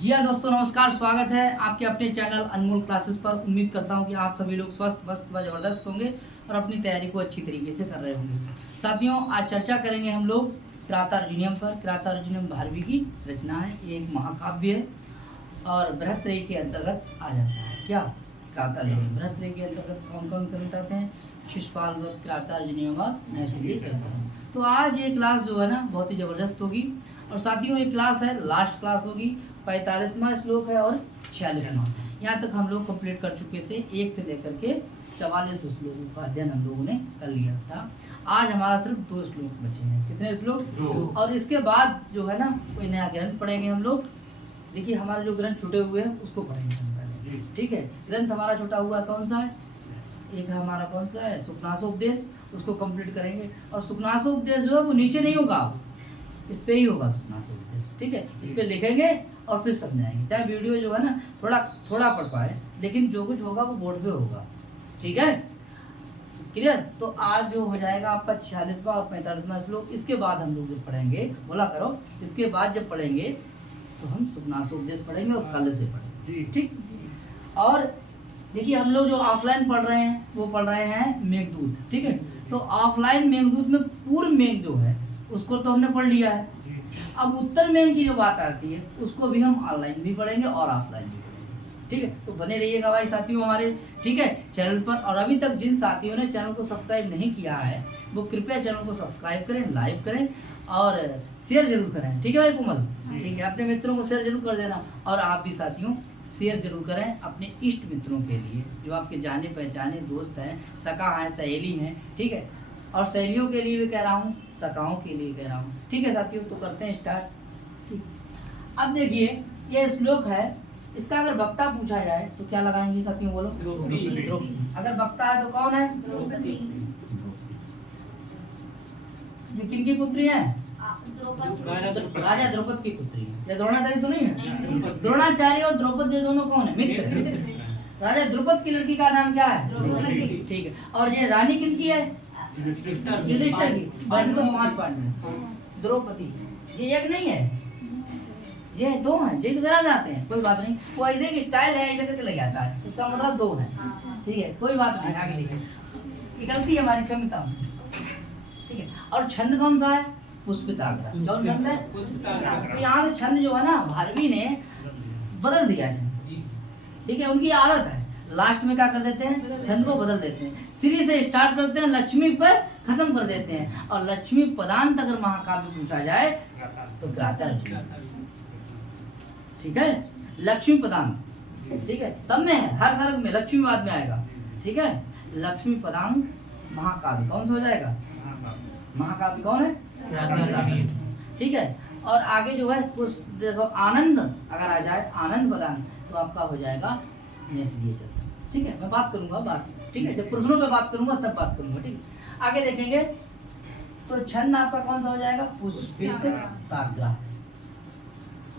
जी हाँ दोस्तों, नमस्कार। स्वागत है आपके अपने चैनल अनमोल क्लासेस पर। उम्मीद करता हूँ कि आप सभी लोग स्वस्थ मस्त व ज़बरदस्त होंगे और अपनी तैयारी को अच्छी तरीके से कर रहे होंगे। साथियों, आज चर्चा करेंगे हम लोग किरातार्जुनीयम पर। किरातार्जुनीयम भारवी की रचना है, ये एक महाकाव्य है और बृहत्त्रयी के अंतर्गत आ जाता है। क्या किरातार्जुनीयम बृहत्त्रयी के अंतर्गत कौन कौन ग्रंथ आते हैं? शिशुपाल वध, किरातार्जुनीयम और नैषधीय चरितम। तो आज ये क्लास जो है ना बहुत ही ज़बरदस्त होगी। और साथियों, ये क्लास है, लास्ट क्लास होगी। 45वां श्लोक है और 46वां। यहाँ तक हम लोग कंप्लीट कर चुके थे। 1 से लेकर के 44 श्लोकों का अध्ययन हम लोगों ने कर लिया था। आज हमारा सिर्फ 2 श्लोक बचे हैं। कितने श्लोक? 2। और इसके बाद जो है ना कोई नया ग्रंथ पढ़ेंगे हम लोग। देखिए, हमारे जो ग्रंथ छूटे हुए हैं उसको पढ़ेंगे हम पहले, ठीक है। ग्रंथ हमारा छूटा हुआ कौन सा है? एक हमारा कौन सा है? सुखनासोपदेश। उसको कंप्लीट करेंगे। और सुखनासोपदेश जो है वो नीचे नहीं होगा, इस पे ही होगा सुखनासोपदेश, ठीक है। इस पे लिखेंगे और फिर समझाएंगे। चाहे वीडियो जो है ना थोड़ा पढ़ पाए, लेकिन जो कुछ होगा वो बोर्ड पे होगा, ठीक है। क्लियर? तो आज जो हो जाएगा आपका 46वां और 45वां श्लोक। इसके बाद हम लोग जो पढ़ेंगे, बोला करो, इसके बाद जब पढ़ेंगे तो हम सुखनासोपदेश पढ़ेंगे और कल से पढ़ेंगे, ठीक। और देखिए, हम लोग जो ऑफलाइन पढ़ रहे हैं वो पढ़ रहे हैं मेघदूत, ठीक है। तो ऑफलाइन मेघदूत में पूर्व मेघ जो है उसको तो हमने पढ़ लिया है। अब उत्तर मेघ की जो बात आती है उसको भी हम ऑनलाइन भी पढ़ेंगे और ऑफलाइन भी पढ़ेंगे, ठीक है। तो बने रहिएगा भाई साथियों हमारे, ठीक है, चैनल पर। और अभी तक जिन साथियों ने चैनल को सब्सक्राइब नहीं किया है वो कृपया चैनल को सब्सक्राइब करें, लाइक करें और शेयर जरूर करें, ठीक है भाई कोमल? ठीक है, अपने मित्रों को शेयर जरूर कर देना। और आप भी साथियों शेयर जरूर करें अपने इष्ट मित्रों के लिए, जो आपके जाने पहचाने दोस्त हैं, सखा हैं, सहेली हैं, ठीक है। और सहेलियों के लिए भी कह रहा हूँ, सखाओं के लिए कह रहा हूँ, ठीक है साथियों। तो करते हैं स्टार्ट। ठीक, अब देखिए ये श्लोक है। इसका अगर वक्ता पूछा जाए तो क्या लगाएंगे साथियों? बोलो। द्रौपदी। अगर वक्ता है तो कौन है? द्रौपदी। ये किनकी पुत्री है? राजा द्रौपदी की पुत्री है। ये द्रोणाचार्य तो नहीं है? द्रोणाचार्य और द्रौपदी दोनों कौन है? मित्र। राजा द्रौपदी की लड़की का नाम क्या है? द्रौपदी, ठीक है। और ये रानी किनकी है? युधिष्ठिर की। वैसे तो 5 पांडव। द्रौपदी ये एक नहीं है, ये 2 हैं। जिस तरह जाते हैं कोई बात नहीं, वो ऐसे की स्टाइल है, इधर करके लग जाता है, इसका मतलब 2 है, ठीक है। कोई बात नहीं, आगे लिखे, गलती है हमारी, क्षमता, ठीक है। और छंद कौन सा है? पुष्पिताग्रा। कौन छंद है? पुष्पिताग्रा। तो यहाँ से छंद जो है ना भारवी ने बदल दिया छंद, ठीक है। उनकी आदत है लास्ट में क्या कर देते हैं? छंद को बदल देते हैं। श्री से स्टार्ट करते हैं, लक्ष्मी पर खत्म कर देते हैं। और लक्ष्मी पदांत अगर महाकाव्य पूछा जाए तो किरातार्जुनीयम, ठीक है। लक्ष्मी पदांत, ठीक है, सब में है, हर सर्ग में लक्ष्मी बाद में आएगा, ठीक है। लक्ष्मी पदांत महाकाव्य कौन सा हो जाएगा? महाकाव्य कौन है? किरातार्जुनीयम, ठीक है। और आगे जो है कुछ देखो, आनंद अगर आ जाए, आनंद पदांत, तो आपका हो जाएगा नैषधीय चरितम, ठीक है। मैं बात करूंगा बाद में, ठीक है, जब प्रश्नों पे बात करूंगा तब बात करूंगा, ठीक है। आगे देखेंगे तो छंद आपका कौन सा हो जाएगा? पुष्पिताग्रा,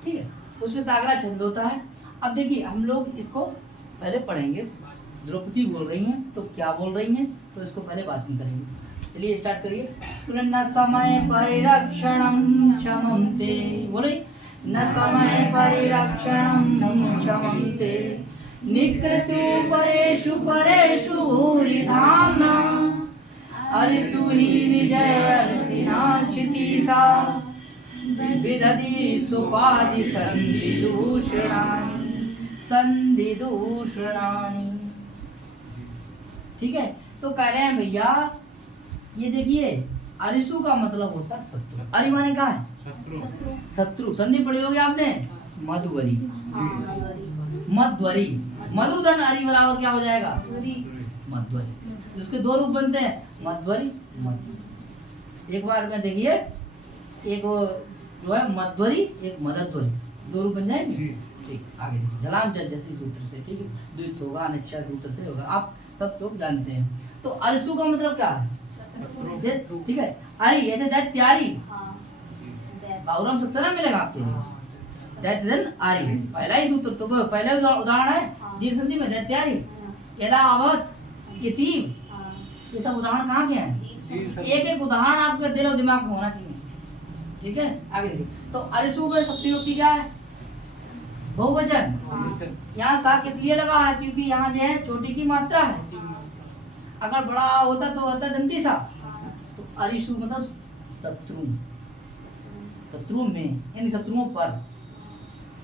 ठीक है। पुष्पिताग्रा छंद होता है। अब देखिए हम लोग इसको पहले पढ़ेंगे। द्रौपदी बोल रही हैं तो क्या बोल रही हैं, तो इसको पहले वाचन करेंगे। चलिए स्टार्ट करिए। न समय परिरक्षणं क्षमन्ते, बोले, न समय परिरक्षणं क्षमन्ते, निकृतु परेषु परेषु भूरिधाम्ना, अरिषु हि विजयर्थिना क्षितिसा, विदधि सुपादि संधिदूषणानि, ठीक है। तो कह रहे हैं भैया, ये देखिए, अरिषु का मतलब होता है शत्रु। अरि माने क्या है? शत्रु। संधि पढ़ी होगी आपने, मधुवरी, मध्वरी। मधुधन अरि बराबर क्या हो जाएगा? मध्वरी। जिसके 2 रूप बनते हैं, मध्वरी, मध्वरी। एक बार में देखिए, एक वो जो है मध्वरी, एक मदध्वरी, 2 रूप बन जाएंगे, ठीक। आगे देखिए, जलाम जैसी सूत्र से, ठीक है, द्वित होगा, अनिच्छा सूत्र से होगा, आप सब लोग जानते हैं। तो अरिषु का मतलब क्या है? ठीक है। अरि ऐसे दैत्यारी, बहुरम सत्सना मिलेगा आपके लिए, दैत्यधन आरी, पहला ही सूत्र। तो पहला उदाहरण है दीर्घ संधि में दैत्यारी, यदा अवत, यतीम, ये सब उदाहरण कहाँ के हैं? एक एक उदाहरण आपके दिल और दिमाग में होना चाहिए, ठीक है। आगे देखिए, तो अरिषु में शक्ति होती क्या है? बहुवचन। यहाँ सा किस लिए लगा है? क्योंकि यहाँ जो है छोटी की मात्रा है। अगर बड़ा होता तो होता दंती सा। तो अरिशु मतलब शत्रु, शत्रु में यानी शत्रुओं पर,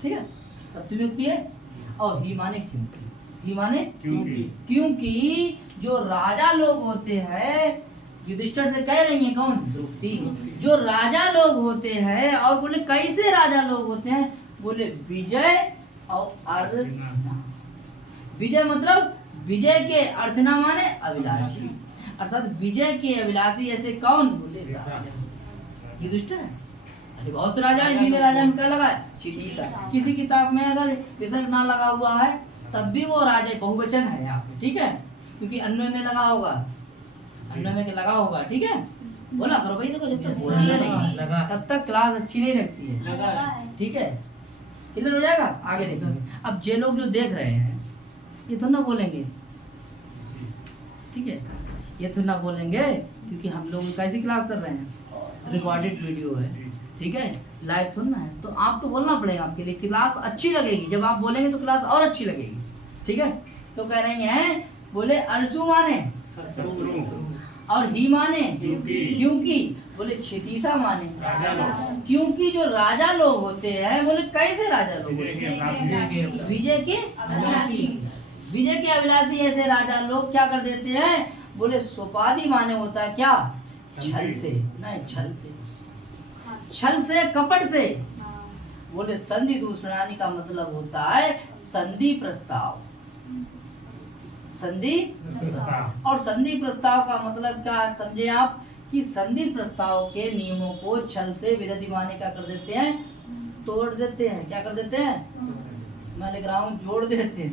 ठीक है, शत्रु युक्ति है। और ही माने क्योंकि, ही माने क्योंकि जो राजा लोग होते हैं, युधिष्ठिर से कह रही है कौन? द्रौपदी। जो राजा लोग होते हैं, और बोले कैसे राजा लोग होते हैं? बोले विजय और अर्चना। विजय मतलब विजय के, अर्चना माने अभिलाषी, अर्थात विजय के अभिलाषी ऐसे कौन? बोले युधिष्ठिर है। अरे बहुत से राजा, इसीलिए राजा में क्या लगा है? क्षितिसा। किसी किताब में अगर विसर्ग ना लगा हुआ है तब भी वो राजा बहुवचन है यहाँ पे, ठीक है, क्योंकि अन्वय में लगा होगा, अन्वय में लगा होगा, ठीक है। बोला करो भाई, देखो जब तक बोल नहीं तब तक क्लास अच्छी नहीं लगती है, ठीक है। क्लियर हो जाएगा? आगे देखिए। अब जे लोग जो देख रहे हैं ये तो ना बोलेंगे, ठीक है, ये तो ना बोलेंगे, क्योंकि हम लोग कैसी क्लास कर रहे हैं? रिकॉर्डेड वीडियो है, ठीक है, लाइव थोड़ा है। तो आप तो बोलना पड़ेगा, आपके लिए क्लास अच्छी लगेगी। जब आप बोलेंगे तो क्लास और अच्छी लगेगी, ठीक है। तो कह रहे हैं, बोले अर्जु माने और ही माने क्योंकि, बोले क्षितिसा माने क्योंकि जो राजा लोग होते हैं, बोले कैसे राजा लोग होते हैं? विजय के अभिलाषी। विजय के अभिलाषी ऐसे राजा लोग क्या कर देते हैं? बोले सोपाधि माने होता है क्या? छल से, नहीं छल से, छल से, कपट से। बोले संधि दूषणानी का मतलब होता है संधि प्रस्ताव, संधि प्रस्ताव। और संधि प्रस्ताव का मतलब क्या समझे आप? कि संधि प्रस्ताव के नियमों को छल से विरोधी माने क्या कर देते हैं? तोड़ देते हैं। क्या कर देते हैं? मैं लिख रहा हूँ, जोड़ देते हैं,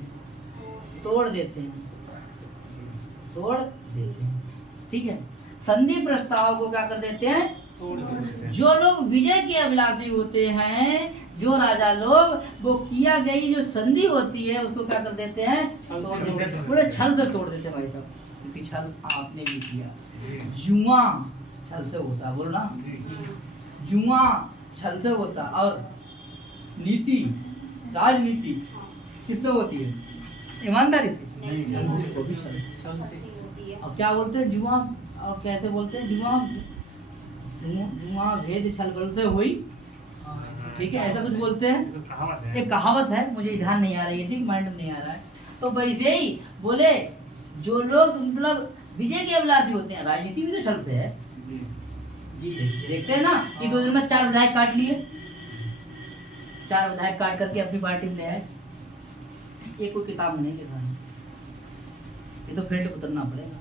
तोड़ देते हैं, तोड़ देते हैं, ठीक है। संधि प्रस्ताव को क्या कर देते हैं? तोड़ देते हैं। जो लोग विजय के अभिलाषी होते हैं, जो राजा लोग, वो किया गई जो संधि होती है उसको क्या कर देते हैं? तोड़ देते हैं। पूरे छल से तोड़ देते हैं भाई साहब, क्योंकि छल आपने भी किया। जुआ छल से होता है, बोलो ना, जुआ छल से होता। और नीति, राजनीति किससे होती है? ईमानदारी से। और क्या बोलते हैं? जुआ, और कैसे बोलते हैं? जुआ, जुआ भेद छल बल से हुई, ठीक है, ऐसा कुछ बोलते हैं। एक कहावत है, मुझे ध्यान नहीं आ रही है, ठीक, माइंड में नहीं आ रहा है। तो वैसे ही बोले जो लोग मतलब विजय के अभिलाषी होते हैं, राजनीति भी तो चलते हैं, देखते हैं ना कि 2 दिन में 4 विधायक काट लिए, 4 विधायक काट करके अपनी पार्टी में ले आए। ये कोई किताब में नहीं लिखा है, ये तो फील्ड उतरना पड़ेगा,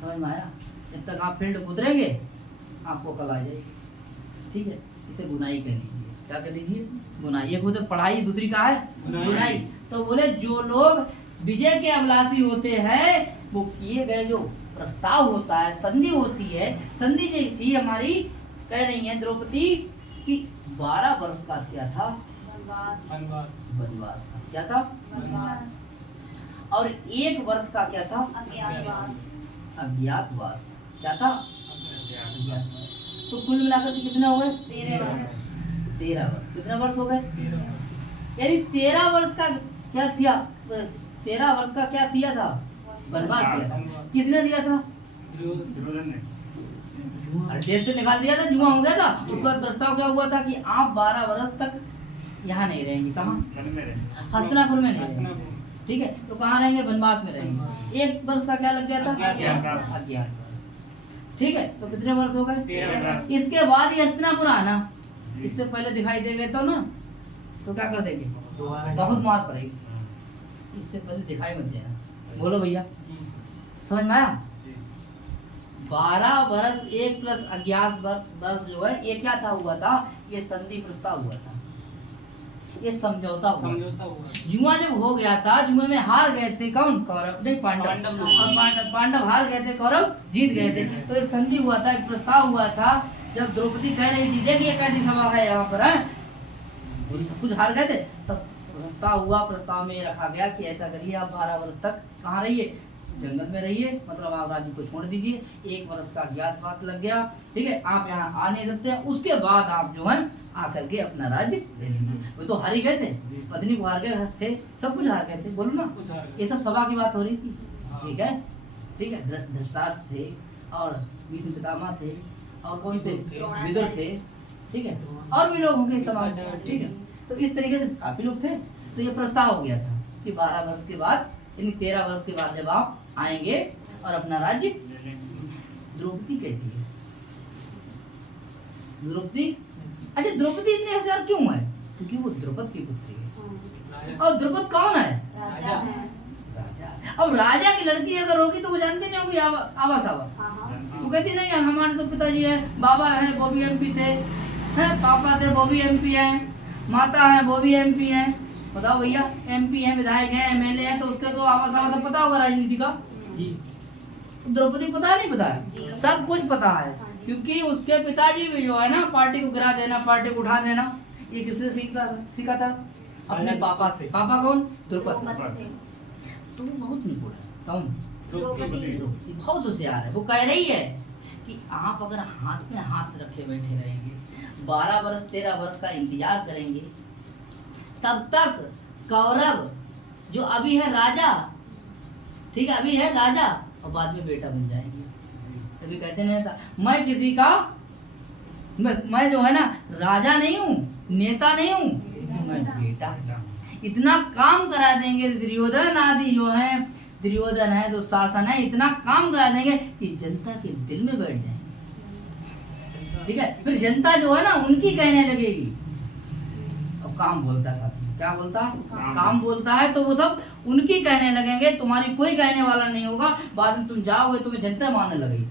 समझ में आया? जब तक आप फील्ड उतरेंगे आपको कल आ जाएगी, ठीक है। इसे बुनाई कर लीजिए। क्या कर लीजिए? बुनाई। एक होते पढ़ाई, दूसरी का है बुनाई। तो बोले जो लोग विजय के अभिलाषी होते हैं, वो किए गए जो प्रस्ताव होता है, संधि होती है, संधि जो थी हमारी, कह रही है द्रौपदी कि 12 वर्ष का क्या था? वनवास का क्या था? और 1 वर्ष का क्या था? अज्ञातवास। क्या था? तो कुल मिलाकर के कितने हुए? 13 वर्ष। 13 वर्ष। कितने वर्ष हो गए? यानी 13 वर्ष का क्या किया? 13 वर्ष का क्या दिया था? वनवास दिया था। किसने दिया था? अरे देश से निकाल दिया था, जुआ हो गया था। उसके बाद प्रस्ताव क्या हुआ था कि आप 12 वर्ष तक यहाँ नहीं रहेंगे। कहाँ? हस्तिनापुर में नहीं रहेंगे, ठीक है। तो कहाँ रहेंगे? वनवास में रहेंगे। 1 वर्ष का क्या लग गया था? अज्ञात वर्ष, ठीक है। तो कितने वर्ष हो गए? इसके बाद ही हस्तिनापुर आना, इससे पहले दिखाई दे गए तो ना, तो क्या कर देंगे? बहुत मार पड़ेगी। इससे पहले दिखाई मत देना। बोलो भैया, समझ में आया? 12 वर्ष 1 प्लस अज्ञात वर्ष जो है, ये क्या था? हुआ था ये संधि प्रस्ताव हुआ था, ये समझौता हुआ। जुआ जब हो गया था, जुए में हार गए थे कौन? कौरव, नहीं पांडव। और पांडव हार गए थे, कौरव जीत गए थे। तो एक संधि हुआ था, एक प्रस्ताव हुआ था। जब द्रौपदी कह रही थी देखिए कैसी सभा है यहाँ पर, है सब कुछ हार गए थे, तब प्रस्ताव हुआ। प्रस्ताव में रखा गया कि ऐसा करिए, आप 12 वर्ष तक कहाँ रहिए? जंगल में रहिए, मतलब आप राज्य को छोड़ दीजिए, 1 वर्ष का अज्ञातवास लग गया, ठीक है, आप यहाँ आ नहीं सकते, उसके बाद आप जो है आकर के अपना राज्य ले लीजिए। वो तो हार ही गए थे, पत्नी को हार गए थे, सब कुछ हार गए थे, बोलो ना, ये सब सभा की बात हो रही थी, ठीक है, ठीक है। धृतराष्ट्र थे और भीष्म पितामह थे और कौन थे, विदुर थे, ठीक है, और भी लोग होंगे तमाम, ठीक है। तो इस तरीके से काफी लोग थे। तो ये प्रस्ताव हो गया था कि 12 वर्ष के बाद, यानी 13 वर्ष के बाद जब आप आएंगे और अपना राज्य, द्रौपदी कहती है, द्रौपदी, अच्छा द्रौपदी इतनी होशियार क्यों है? क्योंकि वो द्रुपद की पुत्री है। और द्रुपद कौन है? राजा है। राजा। अब राजा की लड़की अगर होगी तो वो जानती नहीं होगी आवा सावा, वो कहती नहीं हमारे तो पिताजी है, बाबा है वो भी MP थे, हैं पापा थे वो भी MP हैं, माता है वो भी MP हैं, बताओ भैया, MP है, विधायक है, MLA है, तो उसका तो आवा सावा तो पता होगा राजनीति का। द्रौपदी पता नहीं, पता है, सब कुछ पता है, क्योंकि उसके पिताजी भी जो है ना पार्टी को गिरा देना, पार्टी को उठा देना, ये किससे सीखा था? अपने पापा से। पापा कौन? द्रुपद। तो वो बहुत निपुण है, कौन? द्रौपदी बहुत होशियार है। वो कह रही है कि आप अगर हाथ में हाथ रखे बैठे रहेंगे, 12 वर्ष 13 वर्ष का इंतजार करेंगे, तब तक कौरव जो अभी है राजा, ठीक है, अभी है राजा और बाद में बेटा बन जाएंगे। तभी कहते नहीं था, मैं किसी का, मैं जो है ना राजा नहीं हूँ, नेता नहीं हूँ, मैं बेटा। इतना काम करा देंगे दुर्योधन आदि जो है, दुर्योधन है, दुशासन है, इतना काम करा देंगे कि जनता के दिल में बैठ जाएंगे, ठीक है। फिर जनता जो है ना उनकी कहने लगेगी। अब काम बोलता है साथी, क्या बोलता है? काम बोलता है, तो वो सब उनकी कहने लगेंगे, तुम्हारी कोई कहने वाला नहीं होगा। बाद में तुम जाओगे, तुम्हें जनता मानने लगेगी,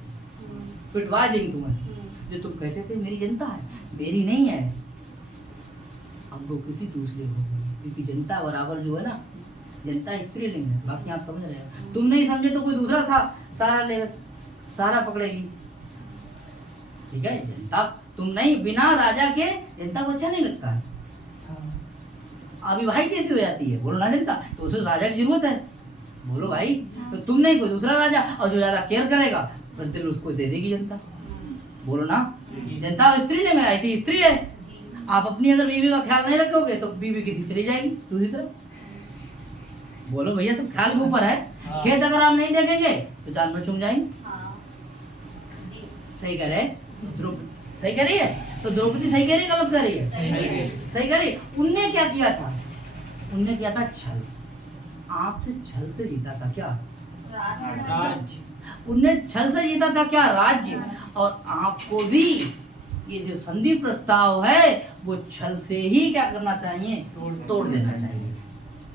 पिटवा देंगे तुम्हें। जो तुम कहते थे मेरी जनता है, मेरी नहीं है, अब वो किसी दूसरे को, क्योंकि जनता बराबर जो है ना, जनता स्त्रीलिंग है, बाकी आप समझ रहे हो। तुम नहीं समझे तो कोई दूसरा सारा ले, सारा पकड़ेगी, ठीक है। जनता तुम नहीं, बिना राजा के जनता को अच्छा नहीं लगता है, अभी भाई कैसी हो जाती है, बोलो ना जनता, तो उसे राजा की जरूरत है, बोलो भाई। तो तुम नहीं, कोई दूसरा राजा, और जो ज्यादा केयर करेगा फिर दिल उसको दे देगी जनता, बोलो ना। जनता स्त्रीलिंग है, ऐसी स्त्री है। आप अपनी अगर बीवी का ख्याल नहीं रखोगे तो बीवी किसी चली जाएगी दूसरी तरफ, बोलो भैया, तो ख्याल के ऊपर है। खेत अगर आप नहीं देखेंगे तो जानवर चुन जाएंगे, सही कह रहे, सही कह रही है। तो द्रौपदी सही कह रही, गलत कह रही है? सही कह रही। उनने क्या किया था? उनने किया था छल, आपसे छल से जीता था क्या? राज्य। उनने छल से जीता था क्या? राज्य। और आपको भी ये जो संधि प्रस्ताव है वो छल से ही क्या करना चाहिए? तोड़ देना चाहिए।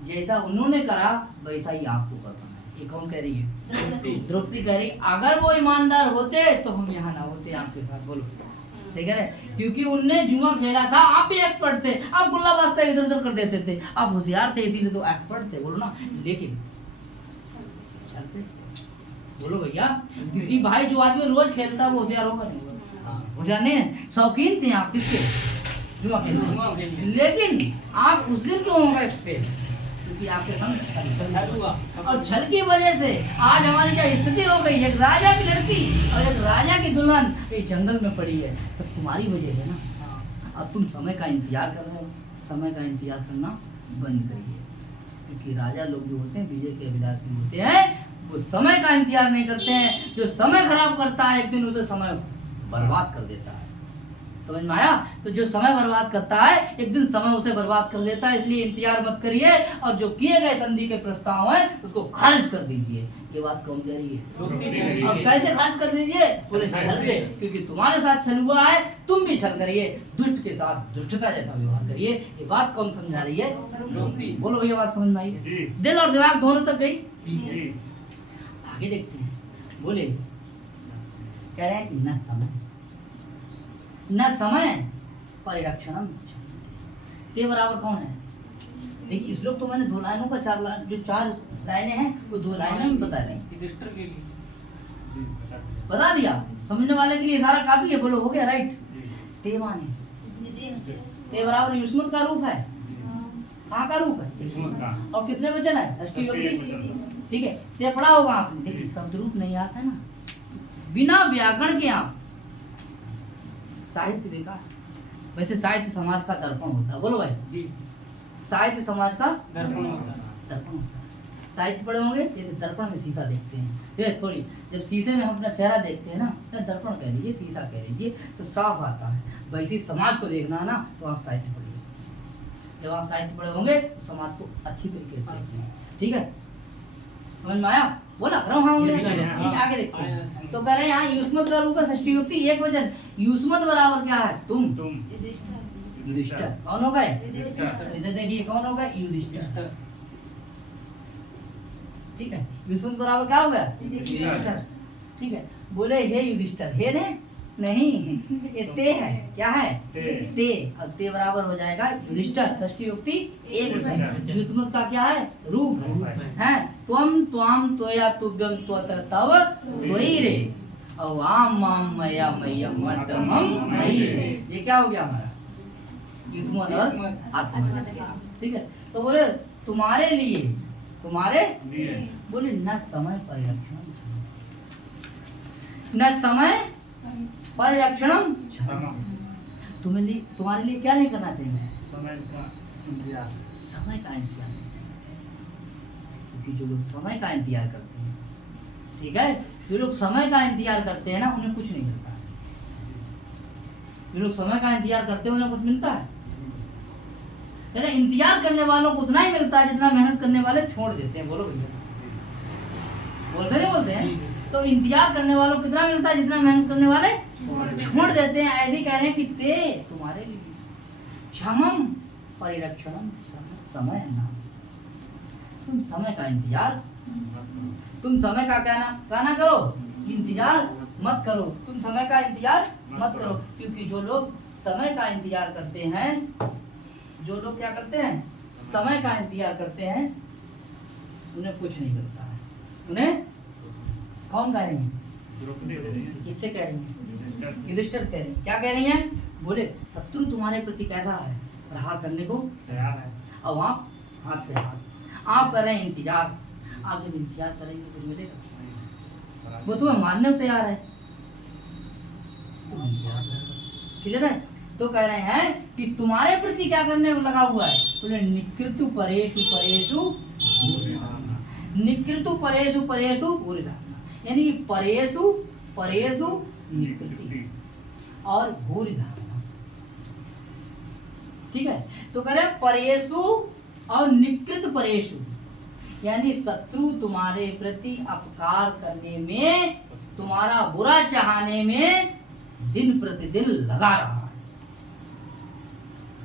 जैसा उन्होंने करा वैसा ही आपको करना है। ये कौन कह रही है? द्रौपदी कह रही, अगर वो ईमानदार होते तो हम यहाँ ना होते आपके साथ, बोलो ठीक है। क्योंकि उनने जुआ खेला था, आप भी एक्सपर्ट थे, आप गुल्लाबाज से इधर उधर कर देते थे, आप होशियार थे इसीलिए तो एक्सपर्ट थे, बोलो ना। लेकिन छल से, बोलो भैया, क्योंकि भाई जो आदमी रोज खेलता है वो होशियार होगा नहीं? होशियार नहीं है। शौकीन थे आप किसके? जुआ खेलने। लेकिन आप उस दिन क्यों हो गए फेल? क्योंकि आपके संग छल हुआ, और छल की वजह से आज हमारी क्या स्थिति हो गई? एक राजा की लड़की और एक राजा की दुल्हन एक जंगल में पड़ी है, सब तुम्हारी वजह है ना। अब तुम समय का इंतजार कर रहे हो, समय का इंतजार करना बंद करिए, क्योंकि राजा लोग जो होते हैं विजय के अभिलाषी होते हैं, वो समय का इंतजार नहीं करते हैं। जो समय खराब करता है एक दिन उसे समय बर्बाद कर देता है, समझ में आया? तो जो समय बर्बाद करता है एक दिन समय उसे बर्बाद कर देता है, इसलिए इंतजार मत करिए, और जो किए गए संधि के प्रस्ताव है उसको खारिज कर दीजिए। ये बात कौन कह रही है? अब कैसे खारिज कर दीजिए? पूरे छल से, क्योंकि तुम्हारे साथ छल हुआ है, तुम भी छल करिए, दुष्ट के साथ दुष्टता जैसा व्यवहार करिए। ये बात कौन समझा रही है? बोलो भैया, बात समझ में आई? दिल और दिमाग दोनों तक गई? आगे देखते हैं, बोले कह रहे हैं कि न समय न समय परिरक्षणम ते बराबर कौन है? देखिए इस लोग तो मैंने 2 लाइनों का 4 लाइनें हैं वो 2 लाइनों में बता दें, बता दिया समझने वाले के लिए, सारा काफी है। बोलो हो गया राइट? ते माने ते बराबर युष्मत का रूप है, कहाँ का रूप है? और कितने वचन है? षष्ठी विभक्ति। ठीक है, ये पढ़ा होगा आपने। देखिए शब्द रूप नहीं आता ना, बिना व्याकरण के आप साहित्य बेकार। वैसे साहित्य समाज का दर्पण होता है, बोलो भाई जी, साहित्य समाज का दर्पण होता है। साहित्य पढ़े होंगे, जैसे दर्पण में शीशा देखते हैं, जैसे सॉरी जब शीशे में हम अपना चेहरा देखते हैं ना, चाहे दर्पण कह लीजिए, शीशा कह लीजिए, तो साफ आता है। वैसे समाज को देखना है ना, तो आप साहित्य पढ़िए। जब आप साहित्य पढ़े होंगे तो समाज को अच्छी तरीके से देखिए, ठीक है, समझ में आया? बोला कर रहा हूँ। हाँ, आगे देखते हैं। तो पहले यहाँ युष्मत का रूप है षष्ठी युक्ति एक वचन। युष्मत बराबर क्या है? तुम। युधिष्ठिर कौन होगा? इधर देखिए कौन होगा? युधिष्ठिर, ठीक है। युष्मत बराबर क्या होगा? युधिष्ठिर, ठीक है। बोले हे युधिष्ठिर, हे ने नहीं, ये ते है, क्या है? ते। अब ते बराबर हो जाएगा युधिष्ठिर, षष्ठी युक्ति एक वचन। युष्मत का क्या है? रूप है। त्वम त्वाम त्वया तुभ्यम त्वत तव त्वयि रे, और आम माम मया मय्यम मध्यमम मयि रे। ये क्या हो गया हमारा? युष्मत और आस्मत, ठीक है। तो बोले तुम्हारे लिए, तुम्हारे बोले न समय परिरक्षण, न समय परिरक्षणम, तुम्हारे लिए क्या नहीं करना चाहिए? समय का इंतजार। समय का इंतजार नहीं करना चाहिए, क्योंकि जो लोग समय का इंतजार करते हैं, ठीक है, जो लोग समय का इंतजार करते हैं ना, उन्हें कुछ नहीं मिलता है। जो लोग समय का इंतजार करते हैं उन्हें कुछ मिलता है? इंतजार करने वालों को उतना ही मिलता है जितना मेहनत करने वाले छोड़ देते हैं। बोलो भैया, बोलते नहीं बोलते हैं? तो इंतजार करने वालों को कितना मिलता है जितना मेहनत करने वाले छोड़ देते हैं। ऐसे ही कह रहे हैं कि ते तुम्हारे लिए क्षमम परिरक्षणम, समय नाम, तुम समय का इंतजार, तुम समय का क्या ना करो, इंतजार मत करो। तुम समय का इंतजार मत करो, क्योंकि जो लोग समय का इंतजार करते हैं, जो लोग क्या करते हैं? समय का इंतजार करते हैं, उन्हें कुछ नहीं मिलता है। उन्हें कौन कह रही है? किससे कह रही है? युधिष्ठिर कह रही है। क्या कह रही है? बोले शत्रु तुम्हारे प्रति कैसा है? प्रहार करने को तैयार है, और आप हाथ पे हाथ, आप कर रहे हैं इंतजार। आप जब इंतजार करेंगे कुछ मिलेगा? वो तुम्हें मारने को तैयार है, क्लियर है? तो कह रहे हैं कि तुम्हारे प्रति क्या करने को लगा हुआ है? बोले निकृतु परेषु परेषु, निकृतु परेषु परेषु भूरिधारणा, यानी परेषु परेषु निकृति और भूरिधारणा, ठीक है। तो कह रहे परेषु और निकृत परेषु, यानी शत्रु तुम्हारे प्रति अपकार करने में, तुम्हारा बुरा चाहने में दिन प्रतिदिन लगा रहा है।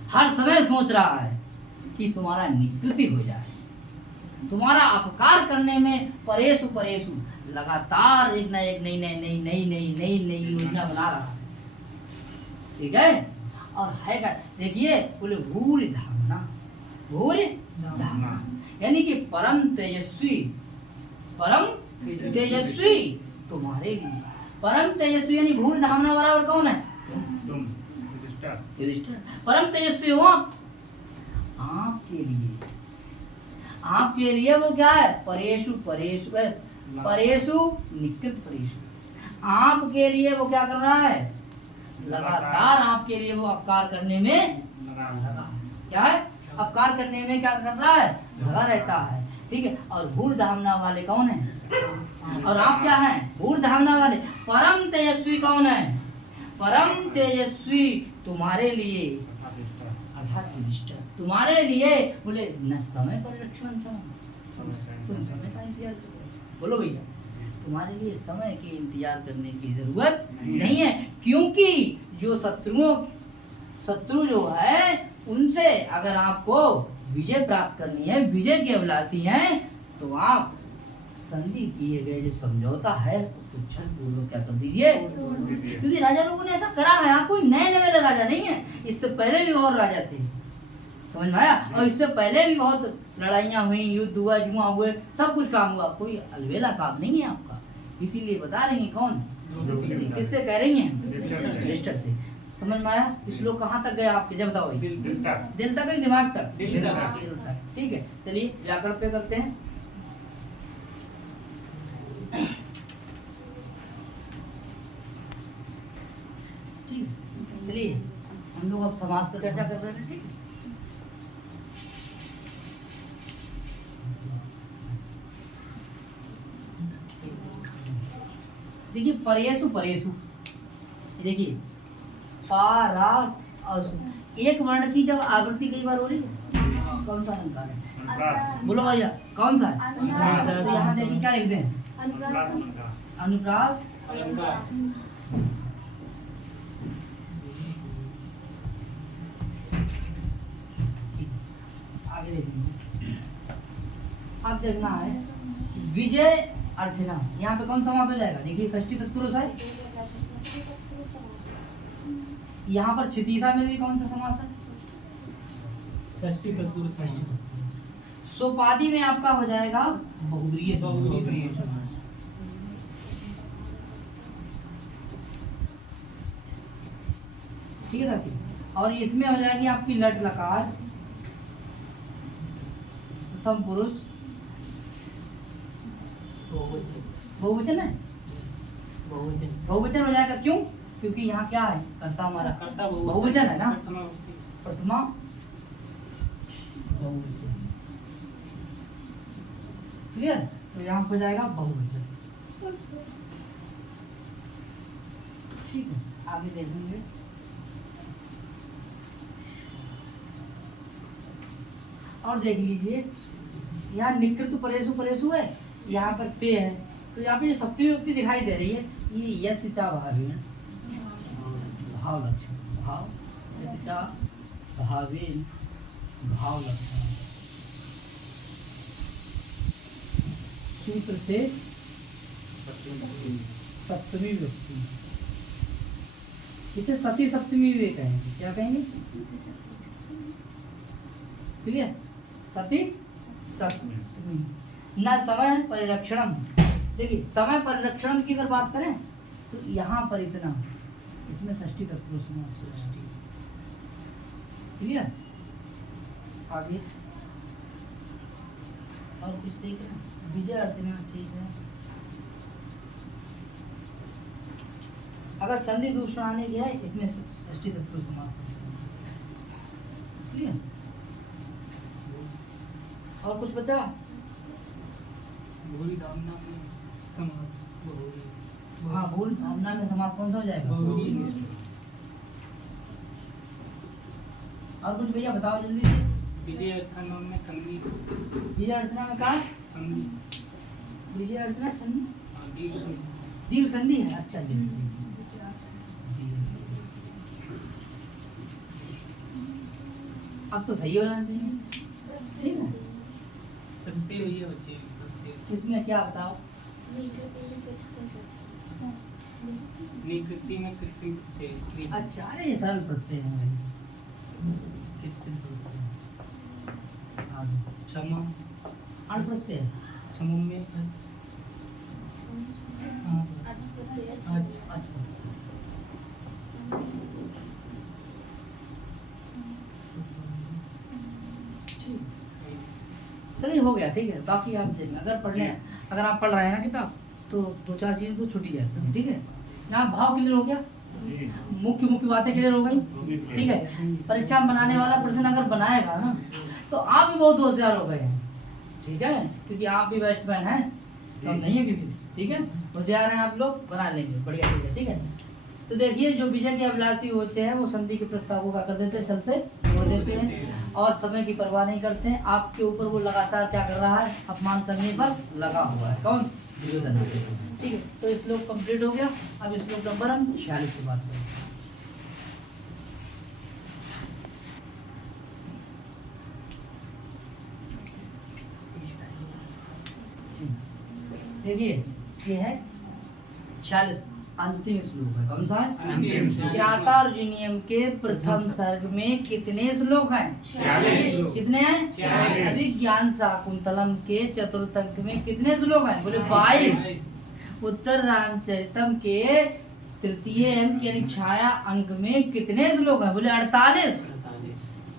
हर समय सोच रहा है कि तुम्हारा निकृति हो जाए, तुम्हारा अपकार करने में परेषु परेषु लगातार एक ना एक नई योजना बना रहा है, ठीक है। और है क्या? देखिए बोले भूरि धामना, भूरि धामना, यानी कि परम तेजस्वी, परम तेजस्वी तुम्हारे लिए। परम तेजस्वी यानी भूरि धामना बराबर कौन है? तुम, युधिष्ठिर। परम तेजस्वी हो आप, आपके लिए, आपके लिए वो क्या है? परेषु परेषु परेषु निकृत परेषु, आपके लिए वो क्या कर रहा है? लगातार आपके लिए वो अपकार करने में लगा, क्या है? अपकार करने में क्या कर रहा है? लगा रहता है, ठीक है। और भूर धामना वाले कौन है? और आप क्या हैं? भूर धामना वाले। परम तेजस्वी कौन है? परम तेजस्वी तुम्हारे लिए, अर्थात युधिष्ठिर तुम्हारे लिए। बोले न समय परिरक्षण, तुम समय का इंतजार करो। बोलो भैया, तुम्हारे लिए समय के इंतजार करने की जरूरत नहीं है, क्योंकि जो शत्रु जो है उनसे अगर आपको विजय प्राप्त करनी है, विजय के अभिलाषी हैं, तो आप संधि किए गए जो समझौता है उसको छल पूर्वक क्या कर दीजिए, क्योंकि राजा लोगों ने ऐसा करा है। आप कोई नए नए राजा नहीं है, इससे पहले भी और राजा थे, समझ में आया? और इससे पहले भी बहुत लड़ाइयाँ हुई, युद्ध हुआ, जुआ हुए, सब कुछ काम हुआ, कोई अलवेला काम नहीं है आपका। इसीलिए बता रही हैं कौन, किससे कह रही हैं? युधिष्ठिर से। समझ में आया? इस लोग कहाँ तक गए आपके? जब बताओ, दिल तक, दिमाग तक, दिल तक, ठीक है। चलिए व्याकरण पे करते हैं। चलिए हम लोग अब समास पर चर्चा कर रहे हैं। ठीक है, देखिए परेशु परेशु, देखिए पारा एक वर्ण की जब आवृत्ति कई बार हो रही है, कौन सा अलंकार है? बोलो भैया कौन सा है? तो यहाँ देखिए क्या लिखते हैं? अनुप्रास आगे देखेंगे। अब देखना है विजय अर्चना, यहाँ पे कौन समास हो जाएगा? देखिए षष्ठी तत्पुरुष है, यहाँ पर क्षितिजा में भी कौन सा समास है? षष्ठी तत्पुरुष। सोपादी में आपका हो जाएगा बहुब्रीहि समास। ठीक है साथी, और इसमें हो जाएगी आपकी लट लकार प्रथम पुरुष बहुवचन है, बहुवचन हो जाएगा। क्यों? क्योंकि यहाँ क्या है? कर्ता हमारा बहुवचन है ना, प्रथमा बहुवचन। क्लियर? तो यहाँ हो जाएगा बहुवचन। ठीक है, आगे देखेंगे। और देख लीजिए यहाँ निकृत परेशु परेशु है, यहाँ पर ते है, तो यहाँ पे जो सप्तमी विभक्ति दिखाई दे रही है ये यश चा भावी है, भाव लक्षण भाव यश चा भावेन भाव लक्षण सूत्र से सप्तमी विभक्ति, इसे सती सप्तमी विवेक कहेंगे। क्या कहेंगे? क्लियर? सती सप्तमी। न समय परिरक्षणम, देखिए समय परिरक्षण की अगर बात करें तो यहाँ पर इतना, इसमें षष्ठी तत्पुरुष समास। क्लियर? आगे और कुछ देख रहे हैं? विजय अर्चना, ठीक है। अगर संधि दूषण आने की है इसमें षष्ठी तत्पुरुष समास। क्लियर? और कुछ बचा? भूल धामना में समास। हाँ, भूल भावना में समास कौन सा हो जाएगा? और कुछ भैया बताओ जल्दी से। विजय अर्चना में संधि। विजय अर्चना में कहा संधि। विजय अर्चना संधि, दीर्घ संधि। दीर्घ संधि है। अच्छा जी, अब तो सही हो जाना चाहिए। ठीक है, प्रत्यय हुई है बच्चे। इसमें क्या बताओ? निकृति में कृत्रिम प्रत्यय। अच्छा, अरे ये सरल प्रत्यय है भाई। कृत्रिम प्रत्यय। आगे क्षमा अण प्रत्यय। क्षमा में अच्छा, चलिए हो गया। ठीक है, बाकी आप देखिए, अगर आप पढ़ रहे हैं ना किताब तो दो चार चीजें तो छुट्टी जाती है। ठीक है, यहाँ भाव क्लियर हो गया, मुख्य बातें क्लियर हो गई। ठीक है, परीक्षा में बनाने वाला प्रश्न अगर बनाएगा ना तो आप भी बहुत होशियार हो गए हैं। ठीक है, क्योंकि आप भी बैट्समैन हैं, तो नहीं है किसी। ठीक है, होशियार हैं आप लोग, बना लेंगे बढ़िया। ठीक है, ठीक है। तो देखिए जो विजय के अभिलाषी होते हैं वो संधि के प्रस्ताव को क्या कर देते हैं? सल से जोड़ देते हैं और समय की परवाह नहीं करते हैं। आपके ऊपर वो लगातार क्या कर रहा है? अपमान करने पर लगा हुआ है। कौन? दुर्योधन। ठीक है, तो श्लोक कंप्लीट हो गया। अब श्लोक नंबर हम 46 की बात करें। देखिए ये है 46 अंतिम श्लोक है। कौन सा है? किरातार्जुनीयम के प्रथम सर्ग में कितने श्लोक हैं? 46। कितने हैं? अभिज्ञान शाकुंतलम के चतुर्थ अंक में कितने श्लोक हैं? बोले 22। उत्तर रामचरितम के तृतीय अंक यानी छाया अंक में कितने श्लोक हैं? बोले 48।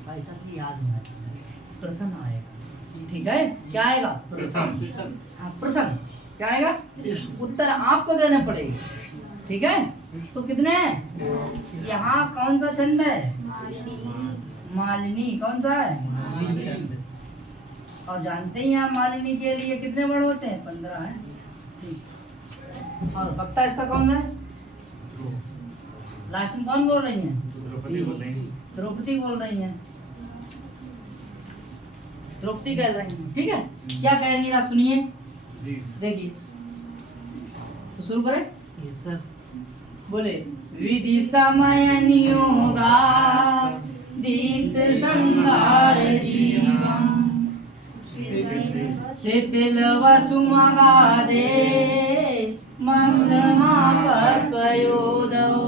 भाई साहब याद होना चाहिए, प्रसन्न आएगा। ठीक है, क्या आएगा? प्रसन्न। हाँ, प्रसन्न क्या आएगा? उत्तर आपको देने पड़ेगा। ठीक है, तो कितने हैं? यहाँ कौन सा छंद है? मालिनी। कौन सा है? और जानते ही हैं मालिनी के लिए कितने वर्ड होते हैं? 15 है। ठीक। और वक्ता इसका कौन है? लास्ट में कौन बोल रही है? द्रौपदी बोल रही है। द्रौपदी कह रही है। ठीक है, क्या कह रही है सुनिए, देखिए तो शुरू करें। Yes sir. बोले विधि समय नियोगा दीप्त संगार जीवम शिथिल वसुमगादे मग्नमापत्वयोदौ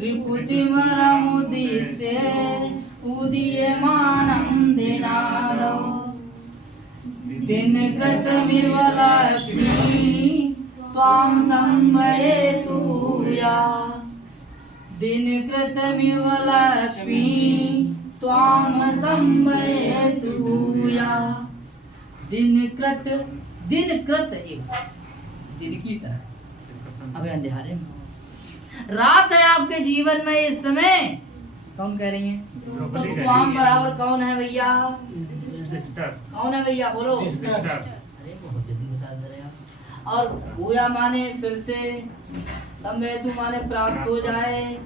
रिपुतिमरमुद्दिश्य उदीयमानं दिनादौ दिनकृतमिव लक्ष्मी त्वां संभयतु या दिनकृतमिव लक्ष्मी त्वां संभयतु या। दिनकृत, दिनकृत एक दिन की तरह, अबे अंधेरे में रात है आपके जीवन में इस समय। कौन कह रही हैं? तो त्वां बराबर कौन है भैया? कौन है भैया? बोलो। अरे बहुत जल्दी बता दे रहे आप। और भूया माने फिर से, संवेदु माने प्राप्त हो जाए,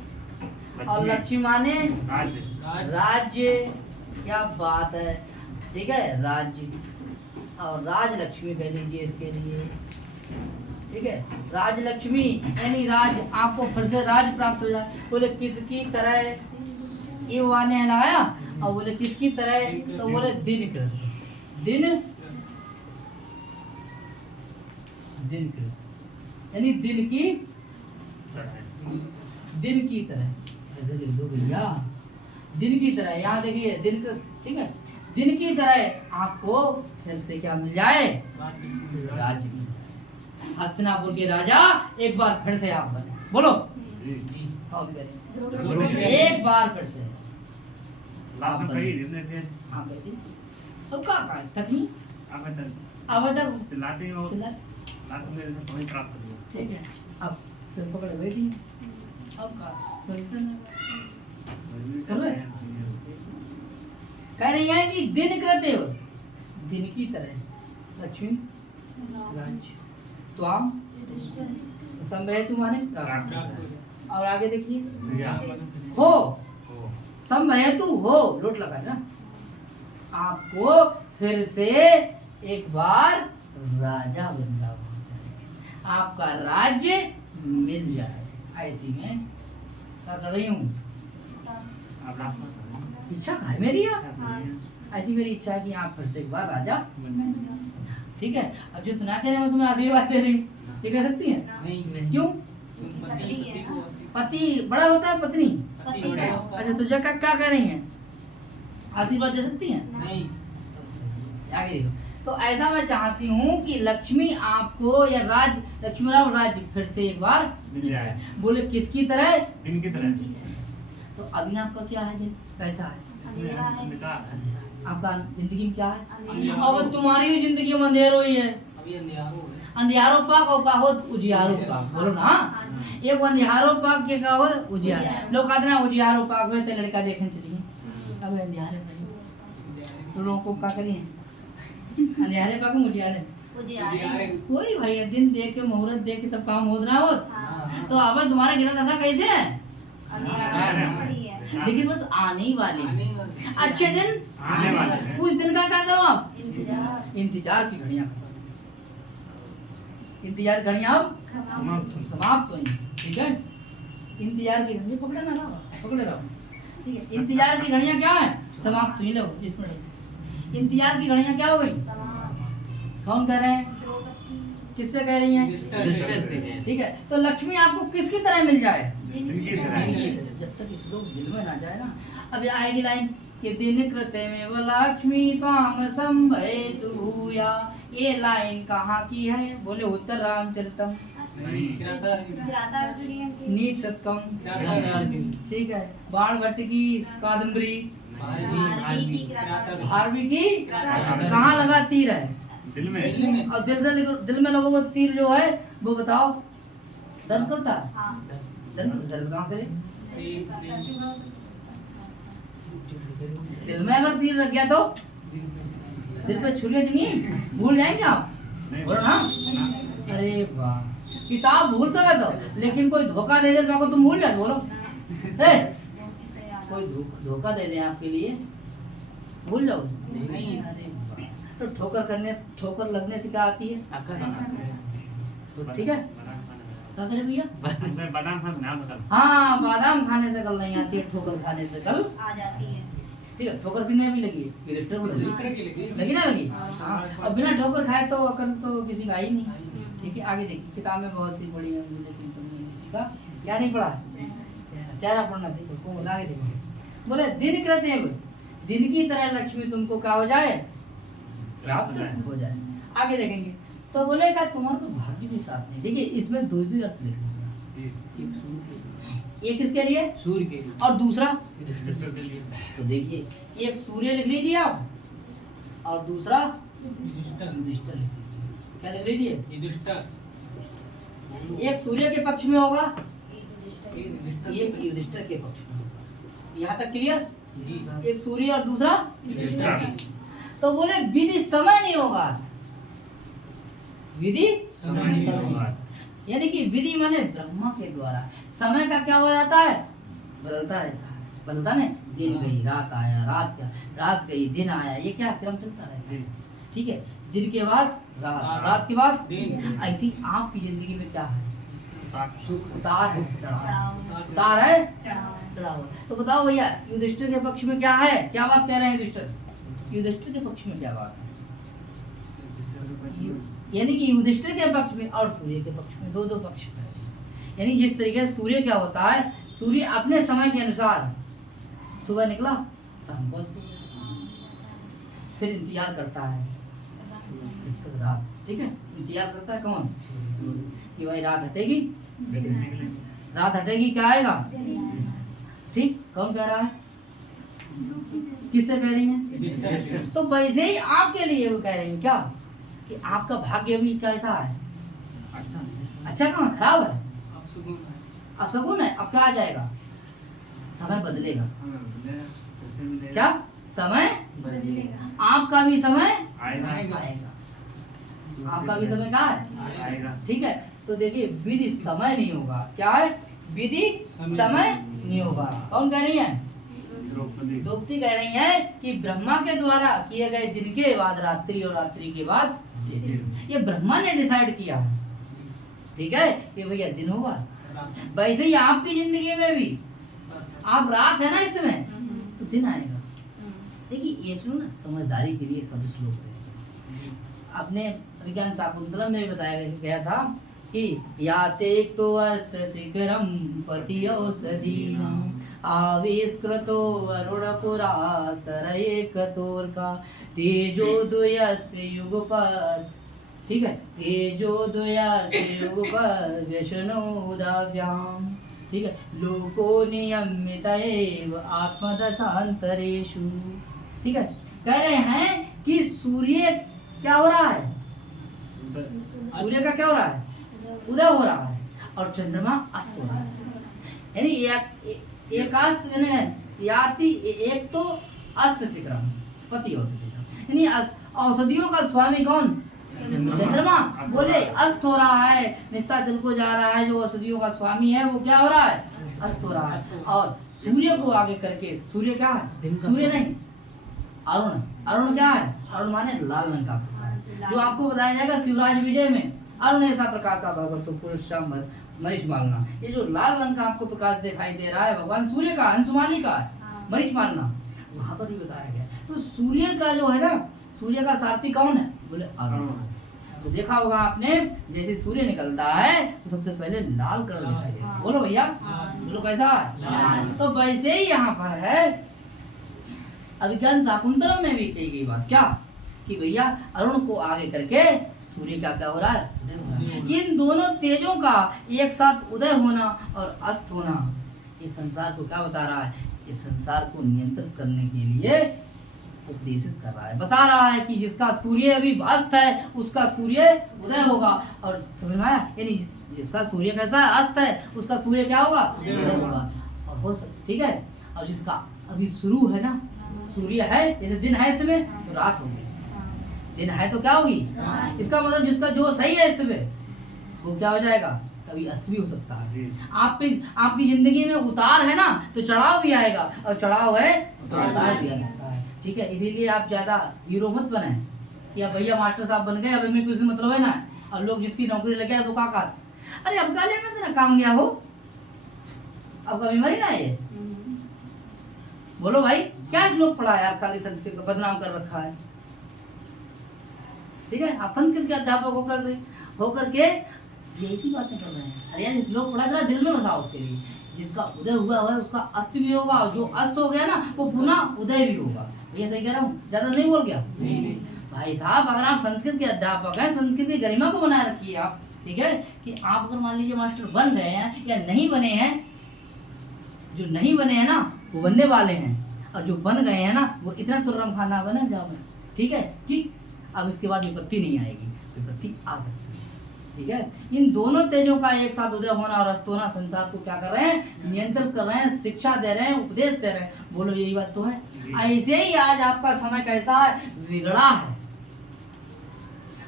और लक्ष्मी माने राज्य। क्या बात है, ठीक है, राज्य। और राज लक्ष्मी कह लीजिए इसके लिए, ठीक है, राज लक्ष्मी यानी राज, आपको फिर से राज प्राप्त हो जाए। बोले किसकी तरह, ये वाने लगाया, और बोले किसकी तरह, तो बोले दिन कृत, दिन दिन कृत यानी दिन की तरह। ऐसे लिख दो भैया, दिन की तरह। यहाँ देखिए दिन कृत, ठीक है, दिन की तरह आपको फिर से क्या मिल जाए? राज्य। हस्तिनापुर के राजा एक बार फिर से आप बने। बोलो कौन करें? एक बार फिर से आप बने। हाँ बेटी, और क्या कहा तकनी अब तक चिल्लाते ठीक है। अब सिर पकड़े बैठी, अब का कह रही है कि दिन कृत्य, दिन की तरह लक्ष्मी राज्य त्वाम संभयतु माने प्राप्त। और आगे देखिए हो, संभयतु हो, लोट लगा ना, आपको फिर से एक बार राजा बनना हो जाए, आपका राज्य मिल जाए। ऐसी में क्या कर रही हूँ? इच्छा है मेरी, ऐसी मेरी इच्छा है कि आप फिर से एक बार राजा। ठीक है, अब जो सुना कह रहे मैं तुम्हें आशीर्वाद दे रही हूँ, ये कह सकती है? नहीं। क्यों? पति बड़ा होता है पत्नी? अच्छा, तो क्या क्या कह रही हैं? आशीर्वाद दे सकती हैं? नहीं। आगे देखो, तो ऐसा मैं चाहती हूँ कि लक्ष्मी आपको या राज, लक्ष्मी राव राज्य फिर से एक बार मिल जाए। बोले किसकी तरह? दिन की तरह। तो अभी आपका क्या है दिन, कैसा है? आपका जिंदगी में क्या है? अब तुम्हारी ही जिंदगी में अंधेरो ही है। अंधियारो पाक और का हो उजियारो पाक, बोलो ना। एक अंधियारो पाक के का हो उजियारो, लोग कहते ना उजियारो पाक हुए तो लड़का देखने चलिए, अब अंधियारे तो लोगों को क्या करिए? अंधियारे पाक में उजियारे कोई भैया दिन देख के मुहूर्त देख के सब काम हो रहा हो। तो अब तुम्हारा गिरा दशा कैसे है? लेकिन बस आने ही वाले, अच्छे दिन आने वाले। कुछ दिन का क्या करो आप? इंतजार की घड़ियां खत्म, इंतजार घड़ियां अब समाप्त हुई। ठीक है, इंतजार की घड़ियां पकड़े ना रहो, पकड़े रहो। ठीक है, इंतजार की घड़ियां क्या है? समाप्त हुई। लो इसमें इंतजार की घड़ियां क्या हो गई? कौन कह रहे हैं? किससे कह रही हैं? ठीक है, तो लक्ष्मी आपको किसकी तरह मिल जाए? जब तक इस लोग दिल में ना जाए ना। अब आएगी लाइन कि दिन कृत्य में लक्ष्मी त्वाम संभयतु या। ये लाइन कहाँ की है? बोले उत्तर रामचरितम नीच सतकम, ठीक है, बाण भट्ट की कादम्बरी, भारवी की कहाँ लगा तीर है? दिल में दिल में और दिल में लोगों वो तीर जो है वो बताओ दर्द करता है। हाँ दर्द कहाँ करे? एक दिल दिल में अगर तीर लग गया तो दिल पे छुरी नहीं भूल जाएंगे आप, बोलो ना। अरे वाह, किताब भूल सकते हो लेकिन कोई धोखा दे दे तो तुम भूल जाते, बोलो ए, कोई धोखा दे दे आपके लिए भूल जाओ? नहीं। अरे वाह, तो ठोकर लगने से क्या आती है? तो ठीक है, क्या करे भैया? बादाम खा नाम बता। हाँ, बादाम खाने से कल नहीं आती है, ठोकर खाने से कल आ जाती है। ठीक है। ठोकर कितने भी लगी है, रजिस्टर में इस तरह की लगी लगी ना लगी। हाँ। हाँ, और बिना ठोकर खाए तो अकल तो किसी का ही नहीं। ठीक है, आगे देखिए, किताब में बहुत सी पढ़ी है लेकिन तुमने किसी का क्या नहीं पढ़ा? चेहरा पढ़ना सीखो। कौन? आगे देखिए, बोले दिन कृत्येव, दिन की तरह लक्ष्मी तुमको क्या हो जाए? प्राप्त हो जाए। आगे देखेंगे तो बोले का तुम्हारा तो भाग्य भी साथ नहीं। देखिए इसमें दो ही अर्थ लिखे, एक किसके लिए सूर्य के और दूसरा, लिए तो देखिए एक सूर्य लिख लीजिए आप और दूसरा युधिष्ठिर युधिष्ठिर लिख लीजिए। क्या लिख लीजिए? युधिष्ठिर एक सूर्य के पक्ष में होगा, एक युधिष्ठिर एक युधिष्ठिर के पक्ष में होगा। यहाँ तक क्लियर? जी एक सूर्य और दूसरा युधिष्ठिर। तो बोले विधि समय नहीं होगा, विधि समय नहीं होगा। यानी कि विधि माने ब्रह्मा के द्वारा समय का क्या हो जाता है? बदलता रहता है, बदलता नहीं। दिन गई रात आया, रात गई दिन आया, ये क्या क्रम चलता रहता है। ठीक है, दिन के बाद रात, रात के बाद दिन। ऐसी आपकी जिंदगी में क्या है? उतार है, चढ़ाव। चढ़ाव उतार है, चढ़ाव चढ़ाव। तो बताओ भैया युधिष्ठिर के पक्ष में क्या है? क्या बात कह रहे हैं युधिष्ठिर? युधिष्ठिर के पक्ष में क्या बात है? यानी कि युधिष्ठिर के पक्ष में और सूर्य के पक्ष में, दो पक्ष में। यानी जिस तरीके से सूर्य क्या होता है, सूर्य अपने समय के अनुसार सुबह निकला शाम को अस्त हो गया। फिर इंतजार करता है जब तक रात, ठीक है, इंतजार करता है कौन? कि भाई रात हटेगी, रात हटेगी क्या आएगा? ठीक, कौन कह रहा है? किससे कह रही है? युधिष्ठिर तो वैसे ही आपके लिए वो कह रही हैं क्या कि आपका भाग्य भी कैसा है? अच्छा कहाँ, खराब है? अब सुकून है अब सगुन है। अब क्या आ जाएगा? समय बदलेगा। क्या समय? बदलेगा। आपका भी समय आएगा। आएगा। आपका भी समय क्या है? आएगा। ठीक है, तो देखिए विधि समय नहीं होगा। क्या है? विधि समय नहीं होगा। कौन कह रही है? द्रौपदी। द्रौपदी कह रही है कि ब्रह्मा के द्वारा किए गए दिन के बाद रात्रि और रात्रि के बाद दिन। ये ब्रह्मा ने डिसाइड किया है, ठीक है, कि भैया दिन होगा। वैसे ही आपकी जिंदगी में भी आप रात है ना इस समय, तो दिन आएगा। देखिए ये सुनो ना, समझदारी के लिए सब श्लोक है। अपने विज्ञान शाकुंतलम में भी बताया गया था कि याते तो अस्त शिखरम पति औषधीनां आविष्कृतो अरुणपुरा सरये कतोर्का तेजोदयस्य युगपत्, ठीक है, तेजोदयस्य युगपत् व्यसनोदाभ्याम, ठीक है, लोको नियमित एव आत्मदशांतरेषु। ठीक है, कह रहे हैं कि सूर्य क्या हो रहा है? सूर्य का क्या हो रहा है? उदय हो रहा है और चंद्रमा अस्त हो रहा है। यानी एकास्त याति, एक तो अस्त शिखरम पति औषधि, यानी औषधियों का स्वामी कौन? चंद्रमा। बोले अस्त हो रहा है, निस्ता जल को जा रहा है, जो औषधियों का स्वामी है वो क्या हो रहा है? अस्त हो रहा है। और सूर्य को आगे करके, सूर्य क्या है? सूर्य नहीं, अरुण। अरुण क्या है? अरुण माने लाल रंग का प्रकाश, जो आपको बताया जाएगा शिवराज विजय में, अरुण ऐसा प्रकाशा भगवतो पुरुषम मरीच मालना। ये जो लाल रंग का आपको प्रकाश दिखाई दे रहा है भगवान सूर्य का, अंशुमानी का मरीच मालना, वहां पर भी बताया गया। तो सूर्य का जो है ना, सूर्य का सारथी कौन है? बोले अरुण। तो देखा होगा आपने, जैसे सूर्य निकलता है तो सबसे पहले लाल कलर दिखाई देता है। बोलो भैया, बोलो कैसा? तो वैसे ही यहाँ पर है अभिज्ञान शाकुंतलम में भी कही गई बात, क्या कि भैया अरुण को आगे करके सूर्य का क्या हो रहा है? इन दोनों तेजों का एक साथ उदय होना और अस्त होना, ये संसार को क्या बता रहा है? इस संसार को नियंत्रित करने के लिए उपदेशित कर रहा है, बता रहा है कि जिसका सूर्य अभी अस्त है उसका सूर्य उदय होगा। और समझ में आया? यानी जिसका सूर्य कैसा है, अस्त है, उसका सूर्य क्या होगा, उदय होगा। और हो सकता, ठीक है। और जिसका अभी शुरू है ना, सूर्य है, जैसे दिन है इसमें तो रात होगी, दिन है तो क्या होगी, इसका मतलब जिसका जो सही है इसमें वो क्या हो जाएगा, कभी अस्त भी हो सकता है। आपकी जिंदगी में उतार है ना तो चढ़ाव भी आएगा, और चढ़ाव है तो उतार भी आ सकता है। ठीक है, इसीलिए आप ज्यादा हीरो मत बने कि अब भैया मास्टर साहब बन गए, अब हमें कुछ मतलब है ना। और लोग जिसकी नौकरी लग गया तो का अरे अब का लेना तेरा काम गया हो, अब का बीमारी ना है ये। बोलो भाई, क्या श्लोक पढ़ा यार, खाली संस्कृत को बदनाम कर रखा है। ठीक है, आप संस्कृत के अध्यापक होकर के ये ऐसी बातें कर रहे हैं। अरे यार श्लोक पढ़ा, जरा दिल में बसाओ उसके लिए। जिसका उदय हुआ है उसका अस्त भी होगा, और जो अस्त हो गया ना वो पुनः उदय भी होगा। ये सही कह रहा हूँ, ज्यादा नहीं बोल गया? नहीं। भाई साहब, अगर आप संस्कृत के अध्यापक हैं, संस्कृत की गरिमा को बनाए रखिए आप। ठीक है, कि आप अगर मान लीजिए मास्टर बन गए हैं या नहीं बने हैं, जो नहीं बने हैं ना वो बनने वाले हैं, और जो बन गए हैं ना वो इतना तुर्रम खाना बने जाओ। ठीक है, कि अब इसके बाद विपत्ति नहीं आएगी, विपत्ति आ सकती है। ठीक है, इन दोनों तेजों का एक साथ उदय होना और अस्त होना संसार को क्या कर रहे हैं, नियंत्रित कर रहे हैं, शिक्षा दे रहे हैं, उपदेश दे रहे हैं। बोलो यही बात तो है। ऐसे ही आज आपका समय कैसा है, बिगड़ा है।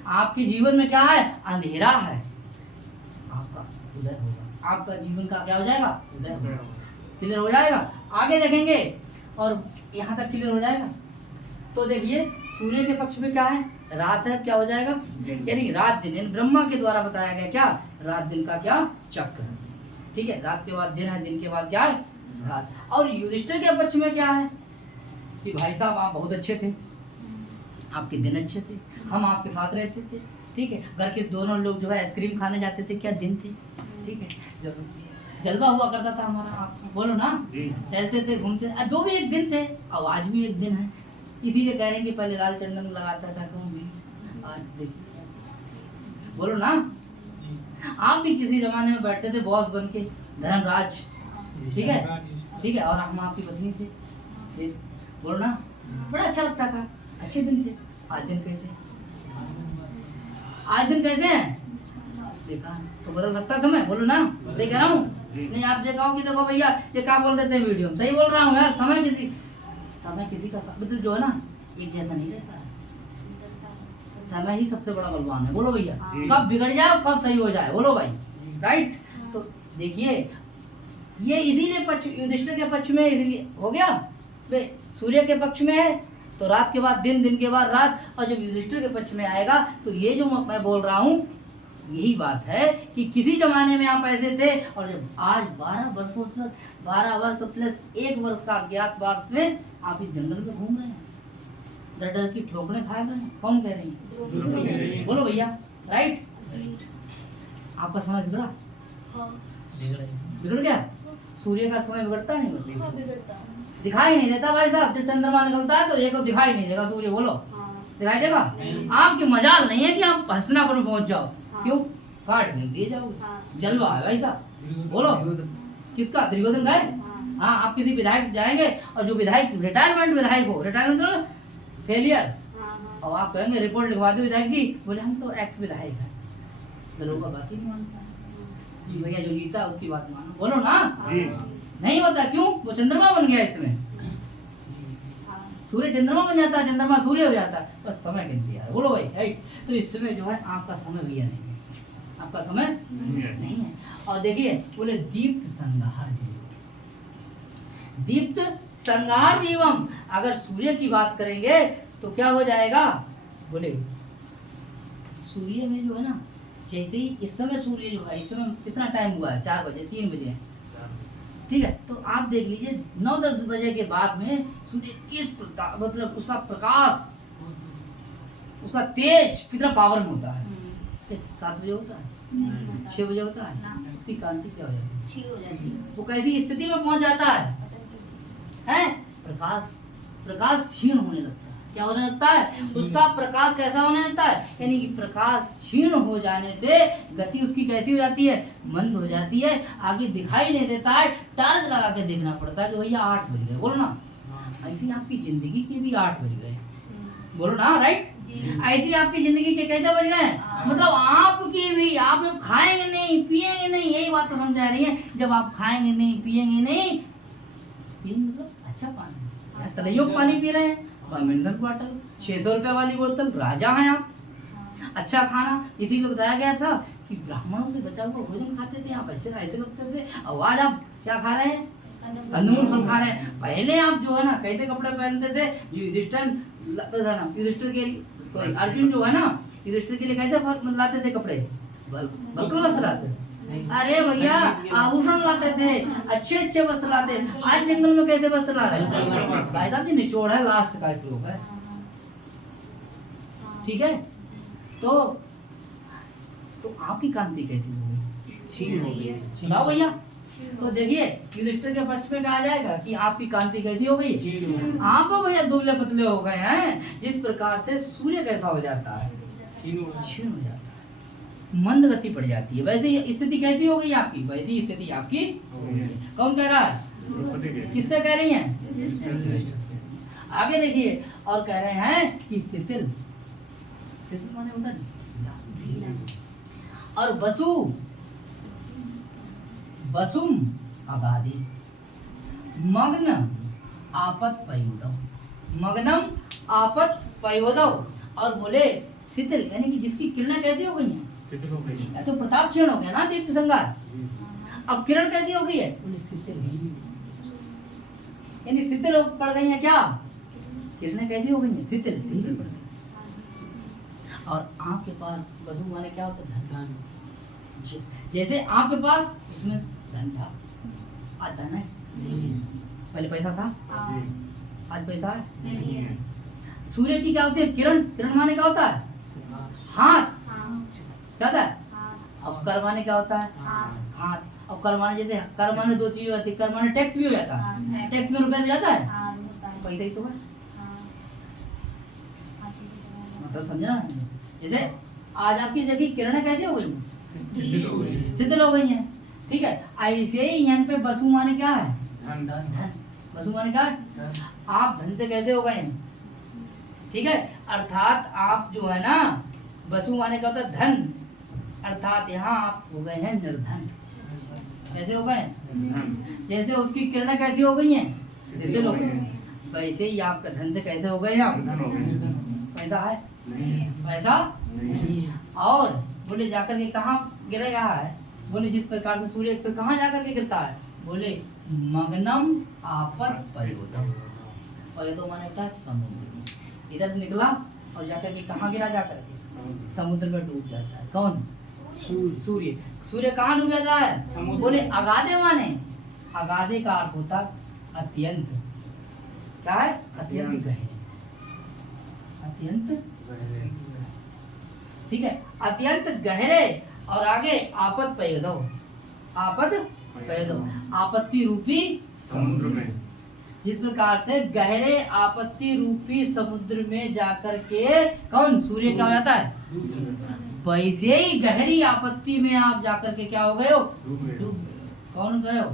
आपके जीवन में क्या है, अंधेरा है, आपका उदय होगा। आपका जीवन का क्या हो जाएगा, उदय होगा। क्लियर हो जाएगा, आगे देखेंगे और यहाँ तक क्लियर हो जाएगा। तो देखिए सूर्य के पक्ष में क्या है, रात है, क्या हो जाएगा, यानी रात दिन, ब्रह्मा के द्वारा बताया गया क्या, रात दिन का क्या चक्र है। ठीक है, रात के बाद दिन है, दिन के बाद क्या है, रात। और युधिष्ठिर के पक्ष में क्या है कि भाई साहब आप बहुत अच्छे थे, आपके दिन अच्छे थे, हम आपके साथ रहते थे। ठीक है, घर के दोनों लोग जो है आइसक्रीम खाने जाते थे, क्या दिन थे। ठीक है, जलवा हुआ करता था हमारा, आप बोलो ना, चलते थे, घूमते, दो भी एक दिन थे, अब आज भी एक दिन है। इसीलिए कह रहे हैं कि पहले लाल चंदन लगाता था कौन भी, आज देखिए, बोलो ना। आप भी किसी जमाने में बैठते थे बॉस बन के, धर्मराज। ठीक है, ठीक है, और हम आपकी पत्नी थे, फिर बोलो ना, बड़ा अच्छा लगता था, अच्छे दिन थे। आज दिन कैसे, आज दिन कैसे हैं, देखा तो बदल सकता समय, बोलो ना, सही कह रहा हूँ। नहीं आप ये कहो कि देखो भैया ये क्या बोल देते हैं वीडियो में, सही बोल रहा हूँ यार। समय किसी का मतलब जो है ना एक जैसा नहीं रहता है, समय ही सबसे बड़ा बलवान है। बोलो भैया, कब बिगड़ जाए कब सही हो जाए, बोलो भाई, राइट। तो देखिए ये इसीलिए पक्ष युधिष्ठिर के पक्ष में इसलिए हो गया, वे सूर्य के पक्ष में है तो रात के बाद दिन, दिन के बाद रात। और जब युधिष्ठिर के पक्ष में आएगा तो ये जो मैं बोल रहा हूँ यही बात है कि किसी जमाने में आप ऐसे थे, और जब आज 12 वर्षों से 12 वर्ष प्लस 1 वर्ष का अज्ञातवास में आप इस जंगल में घूम रहे हैं, डर डर की ठोकरें खा रहे हैं। कौन कह रहे हैं, बोलो भैया, राइट। आपका समय बिगड़ा, बिगड़ गया। सूर्य का समय बिगड़ता नहीं, बिगड़ता दिखाई नहीं देता भाई साहब। जब चंद्रमा निकलता है तो एक दिखाई नहीं देगा सूर्य, बोलो दिखाई देगा। आपकी मजाल नहीं है कि आप हस्तिनापुर में पहुंच जाओ, क्यों, काट दिए जाओगे, जलवा है भाई साहब। बोलो किसका, दुर्योधन का है। हाँ, आप किसी विधायक से जाएंगे और जो विधायक रिटायरमेंट विधायक हो, रिटायरमेंट फेलियर, और आप कहेंगे रिपोर्ट लिखवा दो विधायक जी, बोले हम तो एक्स विधायक हैं, तो लोगों का बात ही नहीं मानता है। भैया जो जीता उसकी बात मानो, बोलो ना। नहीं होता, क्यों, वो चंद्रमा बन गया इसमें। सूर्य चंद्रमा बन जाता है, चंद्रमा सूर्य हो जाता है, बस समय गिनती है। बोलो भाई, राइट। तो इस समय जो है आपका समय भैया नहीं है, आपका समय नहीं है। और देखिए बोले दीप्त संगार, दीप्त संगार जीवम। अगर सूर्य की बात करेंगे तो क्या हो जाएगा, बोले सूर्य में जो है ना, जैसे ही इस समय सूर्य जो है, इस समय कितना टाइम हुआ है, 4 बजे 3 बजे, ठीक है। तो आप देख लीजिए 9-10 बजे के बाद में सूर्य किस प्रकार, मतलब उसका प्रकाश, उसका तेज कितना पावर में होता है। 7 बजे होता है, 6 बजे होता है, उसकी कांति क्या हो जाती है, वो कैसी स्थिति में पहुंच जाता है, प्रकाश क्षीण होने लगता है। क्या होने लगता है, उसका प्रकाश कैसा होने लगता है, यानी कि प्रकाश क्षीण हो जाने से गति उसकी कैसी हो जाती है, मंद हो जाती है, आगे दिखाई नहीं देता है, टार्च लगा के देखना पड़ता है कि भैया 8 बज गए, बोलो ना। ऐसे ही आपकी जिंदगी के भी 8 बज गए। बोलो ना, राइट? ऐसी आपकी जिंदगी के कैसे बज गए? मतलब आपकी भी, आप जब खाएंगे नहीं पिएंगे नहीं, यही बात तो समझा रही है। जब आप खाएंगे नहीं पिएंगे नहीं, पिएंगे मतलब अच्छा पानी, तलैयों का पानी पी रहे हैं, मिनरल वाटर 600 रुपए वाली बोतल, राजा हैं आप। अच्छा खाना, इसीलिए बताया गया था कि ब्राह्मणों से बचा हुआ भोजन खाते थे आप, ऐसे ऐसे लगते थे। और आज आप क्या खा रहे हैं? कंदमूल फल खा रहे हैं। पहले आप जो है ना कैसे कपड़े पहनते थे? युधिष्ठिर के लिए, सॉरी अर्जुन जो है ना, युधिष्ठिर के लिए कैसे लाते थे कपड़े? बल्कल वस्त्र लाते। अरे भैया आभूषण लाते थे, अच्छे अच्छे वस्त्र लाते। आज जंगल में कैसे वस्त्र ला रहे हैं? भाई साहब जी निचोड़ है, लास्ट का श्लोक है, ठीक है? तो आपकी कांति कैसी होगी? छीन हो गई। बताओ भैया। तो देखिए युधिष्ठिर के पक्ष में कहा जाएगा कि आपकी कांति कैसी हो गई? आप भैया दुबले पतले हो गए हैं। जिस प्रकार से सूर्य कैसा हो जाता है? क्षीण हो जाता है, मंद गति पड़ जाती है। वैसे ही स्थिति कैसी हो गई आपकी? वैसी ही स्थिति आपकी। कौन कह रहा है? किससे कह रही हैं? आगे देखिए, और कह रहे हैं कि शिथिल, शिथिल माने होता ढीला। और वसु, वसुम अगाधि, मग्न आपत पयोदव, मग्नम आपत पयोदव। और बोले शिथिल यानी कि जिसकी किरणें कैसी हो गई हैं? शिथिल हो गई। या तो प्रताप क्षीण हो गया ना, दीप्त संगार। अब किरण कैसी हो गई है? बोले शिथिल, यानी शिथिल पड़ गई हैं। क्या किरणें कैसी हो गई हैं? शिथिल पड़ गई। और आपके पास वसु माने क्या होता है? धन। जैसे आपके पास उसमें धन था, आज धन है? पहले पैसा था, आज पैसा है? सूर्य की क्या होती है? किरण। किरण माने क्या होता है? हाथ। क्या होता है? अब कर माने क्या होता है? हाथ। अब कर माने, जैसे कर माने 2 चीज होती है। कर माने टैक्स भी हो जाता है, टैक्स में रुपया जाता है, पैसा ही तो है। मतलब समझा ना? जैसे आज आपकी जगह किरणें कैसी हो गई? शिथिल हो गई हैं, ठीक है? ऐसे ही यहाँ पे वसु माने क्या है? धन। वसु माने क्या है? आप धन से कैसे हो गए हैं? ठीक है, अर्थात आप जो है ना, वसु माने क्या होता है? धन। अर्थात यहाँ आप हो गए हैं निर्धन। कैसे हो गए? जैसे उसकी किरणें कैसी हो गई हैं? शिथिल हो गई। वैसे ही आपका धन से कैसे हो गए आप? पैसा है? पैसा नहीं। और बोले जाकर के कहाँ गिरेगा है? बोले जिस प्रकार से सूर्य फिर कहाँ जाकर के गिरता है? बोले मग्नम आपत पयोदम। पयोदम माने होता है समुद्र। इधर से निकला और जाकर के कहाँ गिरा? जाकर के समुद्र में डूब जाता है। कौन? सूर्य। सूर्य कहाँ डूब जाता है? बोले अगाधे माने, अगाधे का अर्थ होता अत्यंत। क्या है? अत्यंत गहरे। अत्यंत, ठीक है, अत्यंत गहरे। और आगे आपत पयोदव, आपत पयोदव, आपत्ति रूपी समुद्र में। जिस प्रकार से गहरे आपत्ति रूपी समुद्र में जाकर के कौन? सूर्य क्या हो जाता है? वैसे ही गहरी आपत्ति में आप जाकर के क्या हो गए हो? डूब गए। कौन गए हो?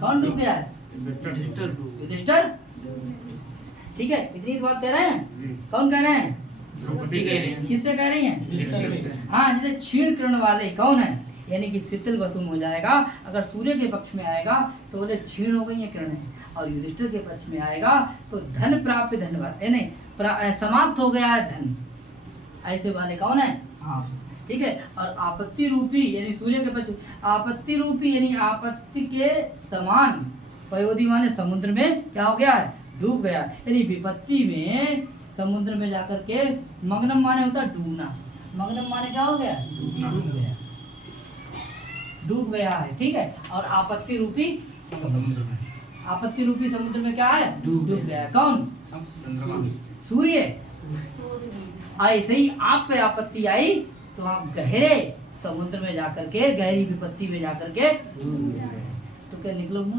कौन डूब गया है? युधिष्ठिर। ठीक है, इतनी बात कह रहे हैं। कौन कह रहे हैं? द्रौपदी कह रही हैं। किससे कह रही हैं? हाँ, जैसे क्षीण किरण वाले कौन है? यानी कि शिथिल वसुम हो जाएगा। अगर सूर्य के पक्ष में आएगा तो बोले क्षीण हो गई है किरणें, और युधिष्ठिर के पक्ष में आएगा तो धन प्राप्त, धनवान नहीं समाप्त हो गया है धन। ऐसे वाले कौन है? हाँ, ठीक है। और आपत्ति रूपी यानी सूर्य के पक्ष, आपत्ति रूपी यानी आपत्ति के समान, पयोदी माने समुद्र में क्या हो गया है? डूब गया। यानी विपत्ति में समुद्र में जाकर के, मग्नम माने होता है डूबना। मग्नम माने क्या हो गया? डूब गया, डूब गया है, ठीक है। और आपत्ति रूपी समुद्र में, आपत्ति रूपी समुद्र में क्या है? डूब गया। कौन? सूर्य। ऐसे ही आप पे आपत्ति आई तो आप गहरे समुद्र में जाकर के, गहरी विपत्ति में जाकर के तो क्या निकलोगे?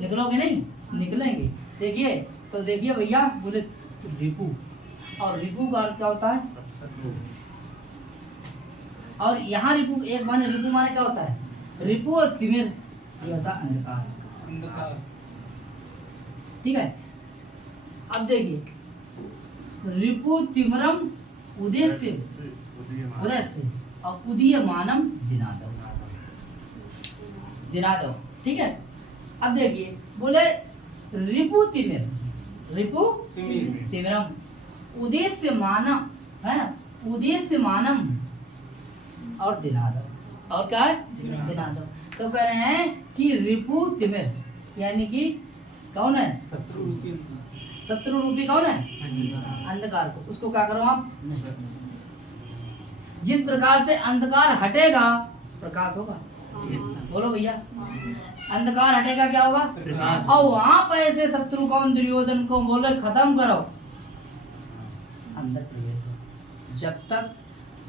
निकलोगे नहीं? निकलेंगे। देखिए, तो देखिए भैया, बोले रिपु, और रिपु का अर्थ क्या होता है? और यहाँ रिपु, एक माने रिपु माने क्या होता है? रिपु और तिमिर ये होता है अंधकार। ठीक है। अब देखिए रिपु तिमरम उद्देश्य उदयस्य और उदीयमानम दिनादव दिनादव, ठीक है। अब देखिए बोले रिपु तिमिरम उद्देश्य मानम है, उद्देश्य मानम और दिनादव, और क्या है दिनादव। तो कह रहे हैं कि रिपु तिमिर यानी कि कौन है शत्रु रूपी कौन है अंधकार को, उसको क्या करो आप नष्ट करो। जिस प्रकार से अंधकार हटेगा प्रकाश होगा, बोलो भैया अंधकार हटेगा क्या होगा प्रकाश। और वहां पर ऐसे शत्रु कौन दुर्योधन को बोले खत्म करो, अंदर प्रवेश हो। जब तक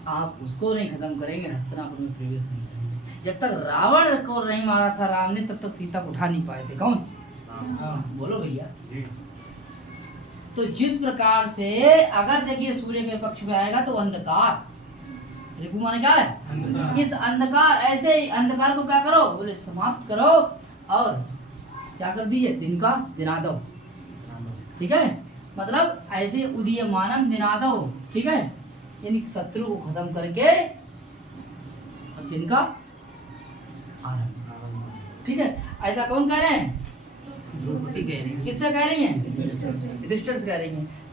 आप उसको नहीं खत्म करेंगे हस्तिनापुर में प्रवेश नहीं करेंगे। जब तक रावण को नहीं मारा था राम ने तब तक सीता को उठा नहीं पाए थे। कौन बोलो भैया। तो जिस प्रकार से अगर देखिए सूर्य के पक्ष में आएगा तो अंधकार, रिपु माने क्या है इस अंधकार, ऐसे ही अंधकार को क्या करो बोले समाप्त करो और क्या कर दीजिए दिन का दिनादव, ठीक है। मतलब ऐसे उदीयमानम दिनादव, ठीक है, यानी शत्रु को खत्म करके और दिन का आरंभ, ठीक है। ऐसा कौन कह रहे हैं द्रौपदी कह रही है। किससे कह रही हैं युधिष्ठिर से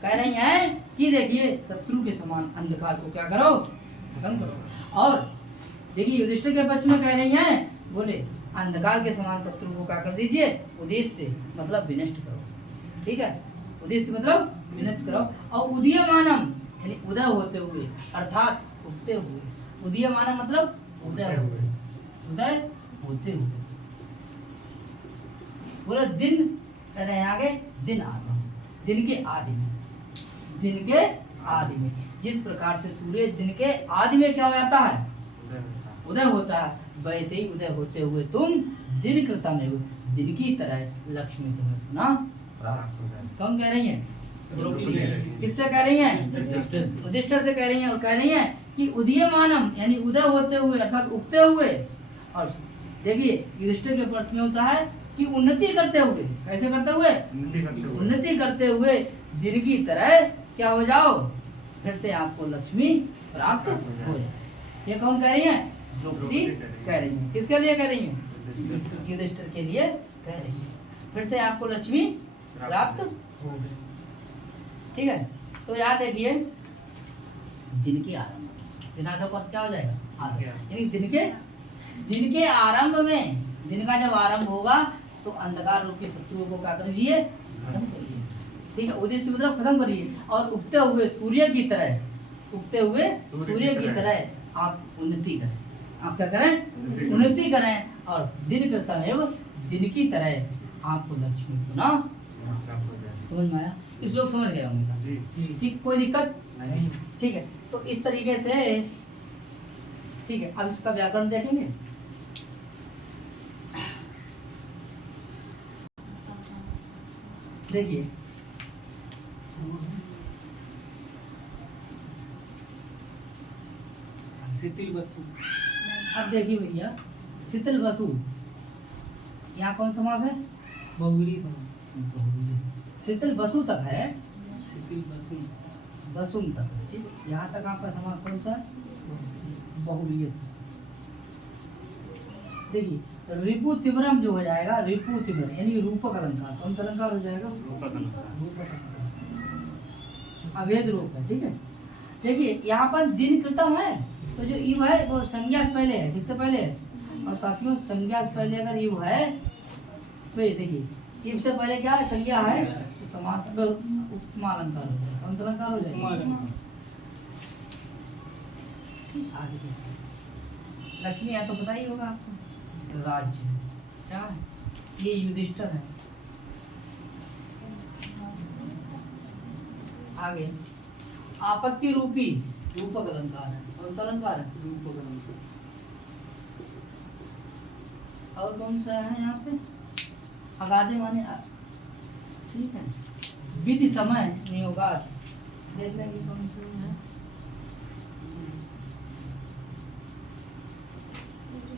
कह रही हैं कि देखिए शत्रु के समान अंधकार को क्या करो खत्म करो। और देखिए युधिष्ठिर के पक्ष में कह रही हैं बोले अंधकार के समान शत्रु को क्या कर दीजिए उद्देश्य से मतलब विनष्ट करो, ठीक है। उद्देश्य मतलब विनष्ट करो। और उदीयमानम यानी उदय होते हुए अर्थात उगते हुए, उदीयमानम मतलब उदय होते हुए बोलो दिन कह रहे हैं आगे दिन आदि, दिन के आदि में, दिन के आदि में जिस प्रकार से सूर्य दिन के आदि में क्या हो जाता है उदय होता है, वैसे ही उदय होते हुए तुम दिन कृतम दिन की तरह लक्ष्मी तुम्हें पुनः प्राप्त हो जाए। कौन कह रही है द्रौपदी। किससे कह रही हैं युधिष्ठिर से कह रही हैं और कह रही हैं कि उदीयमानम यानी उदय होते हुए अर्थात उगते हुए। और देखिए युधिष्ठिर के प्रश्न में होता है कि उन्नति करते हुए, कैसे करते हुए उन्नति करते हुए दिन की तरह क्या हो जाओ, फिर से आपको लक्ष्मी प्राप्त हो जाए। ये कौन कह रही है द्रौपदी कह रही है। किसके लिए कह रही है युधिष्ठिर के लिए कह रही है, फिर से आपको लक्ष्मी प्राप्त हो गई, ठीक है। तो याद रखिए दिन के आरंभ, दिनादव पर क्या हो जाएगा आरंभ, यानी दिन के आरंभ में, दिन का जब आरंभ होगा तो अंधकार रूपी शत्रुओं को क्या करिए खत्म करिए, ठीक है। उद्देश्य मतलब खत्म करिए और उगते हुए सूर्य की तरह, उगते हुए सूर्य की तरह आप उन्नति करें, आप क्या करें उन्नति करें और दिन करता है वो दिन की तरह आपको लक्ष्मी पुनः समझ में आया। इस लोग समझ गए होंगे साहब, ठीक, कोई दिक्कत नहीं, ठीक है। तो इस तरीके से ठीक है। अब इसका व्याकरण देखेंगे। देखिए शीतल वसु, अब देखिए भैया शीतल वसु यहाँ कौन समास है बहुव्रीहि समास, शीतल वसु तक है, शीतल वसु वसुम तक, ठीक है। यहाँ तक आपका समास कौन सा बहुव्रीहि समास। देखिए रिपु तिमरम जो हो जाएगा, रिपु तिमर यानी रूपक अलंकार, कौन सा अलंकार हो जाएगा रूपक अलंकार, अभेद रूप है, ठीक है। देखिए यहाँ पर दिन कृतम है तो जो इव है वो संज्ञा से पहले है, किससे पहले है, और साथियों संज्ञा से पहले अगर इव है तो ये देखिए इव से पहले क्या है संज्ञा है तो समास उपमा अलंकार हो जाएगा, कौन सा अलंकार हो जाएगा आगे देखिए। लक्ष्मी या तो पता ही होगा आपको, राज्य क्या है, ये युधिष्ठिर है। आगे आपत्ति रूपी रूपक अलंकार है, कौन सा अलंकार है रूपक अलंकार, और कौन सा है यहाँ पे अगाधे माने ठीक है। विधि समय नियोगात देख लेंगे कौन सा है,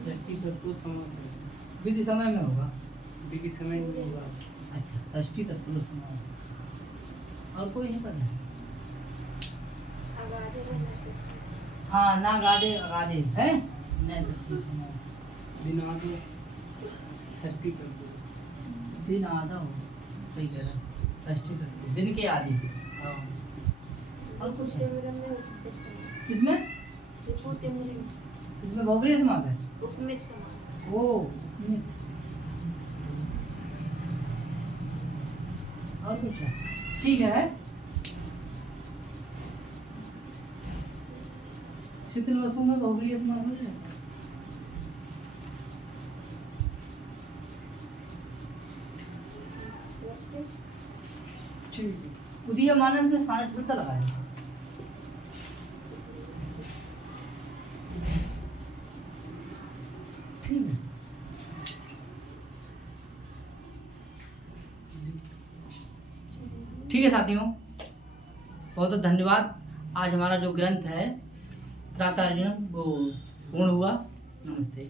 षष्ठी प्रत्यय समास है, विधि समय में होगा, विधि समय में होगा, अच्छा, षष्ठी तत्पुरुष समास। और कोई नहीं पता? हाँ, ना गादे अगादे है न तत्पुरुष समास। दिनादो षष्ठी कर दो। दिन आधा हो, सही कह रहा, षष्ठी तत्पुरुष दिन के आदि। हाँ, और कुछ है इसमें? इसमें बहुब्रीहि समास है। ओ, उपमित। और कुछ है? ठीक है। शिथिल वसु में बहुब्रीहि समास हो जाएगा। ठीक है। उदीयमानस में सानस वृत्त लगाया। ठीक है। ठीक है साथियों, बहुत बहुत धन्यवाद। आज हमारा जो ग्रंथ है प्रातःर्जुन वो पूर्ण हुआ। नमस्ते।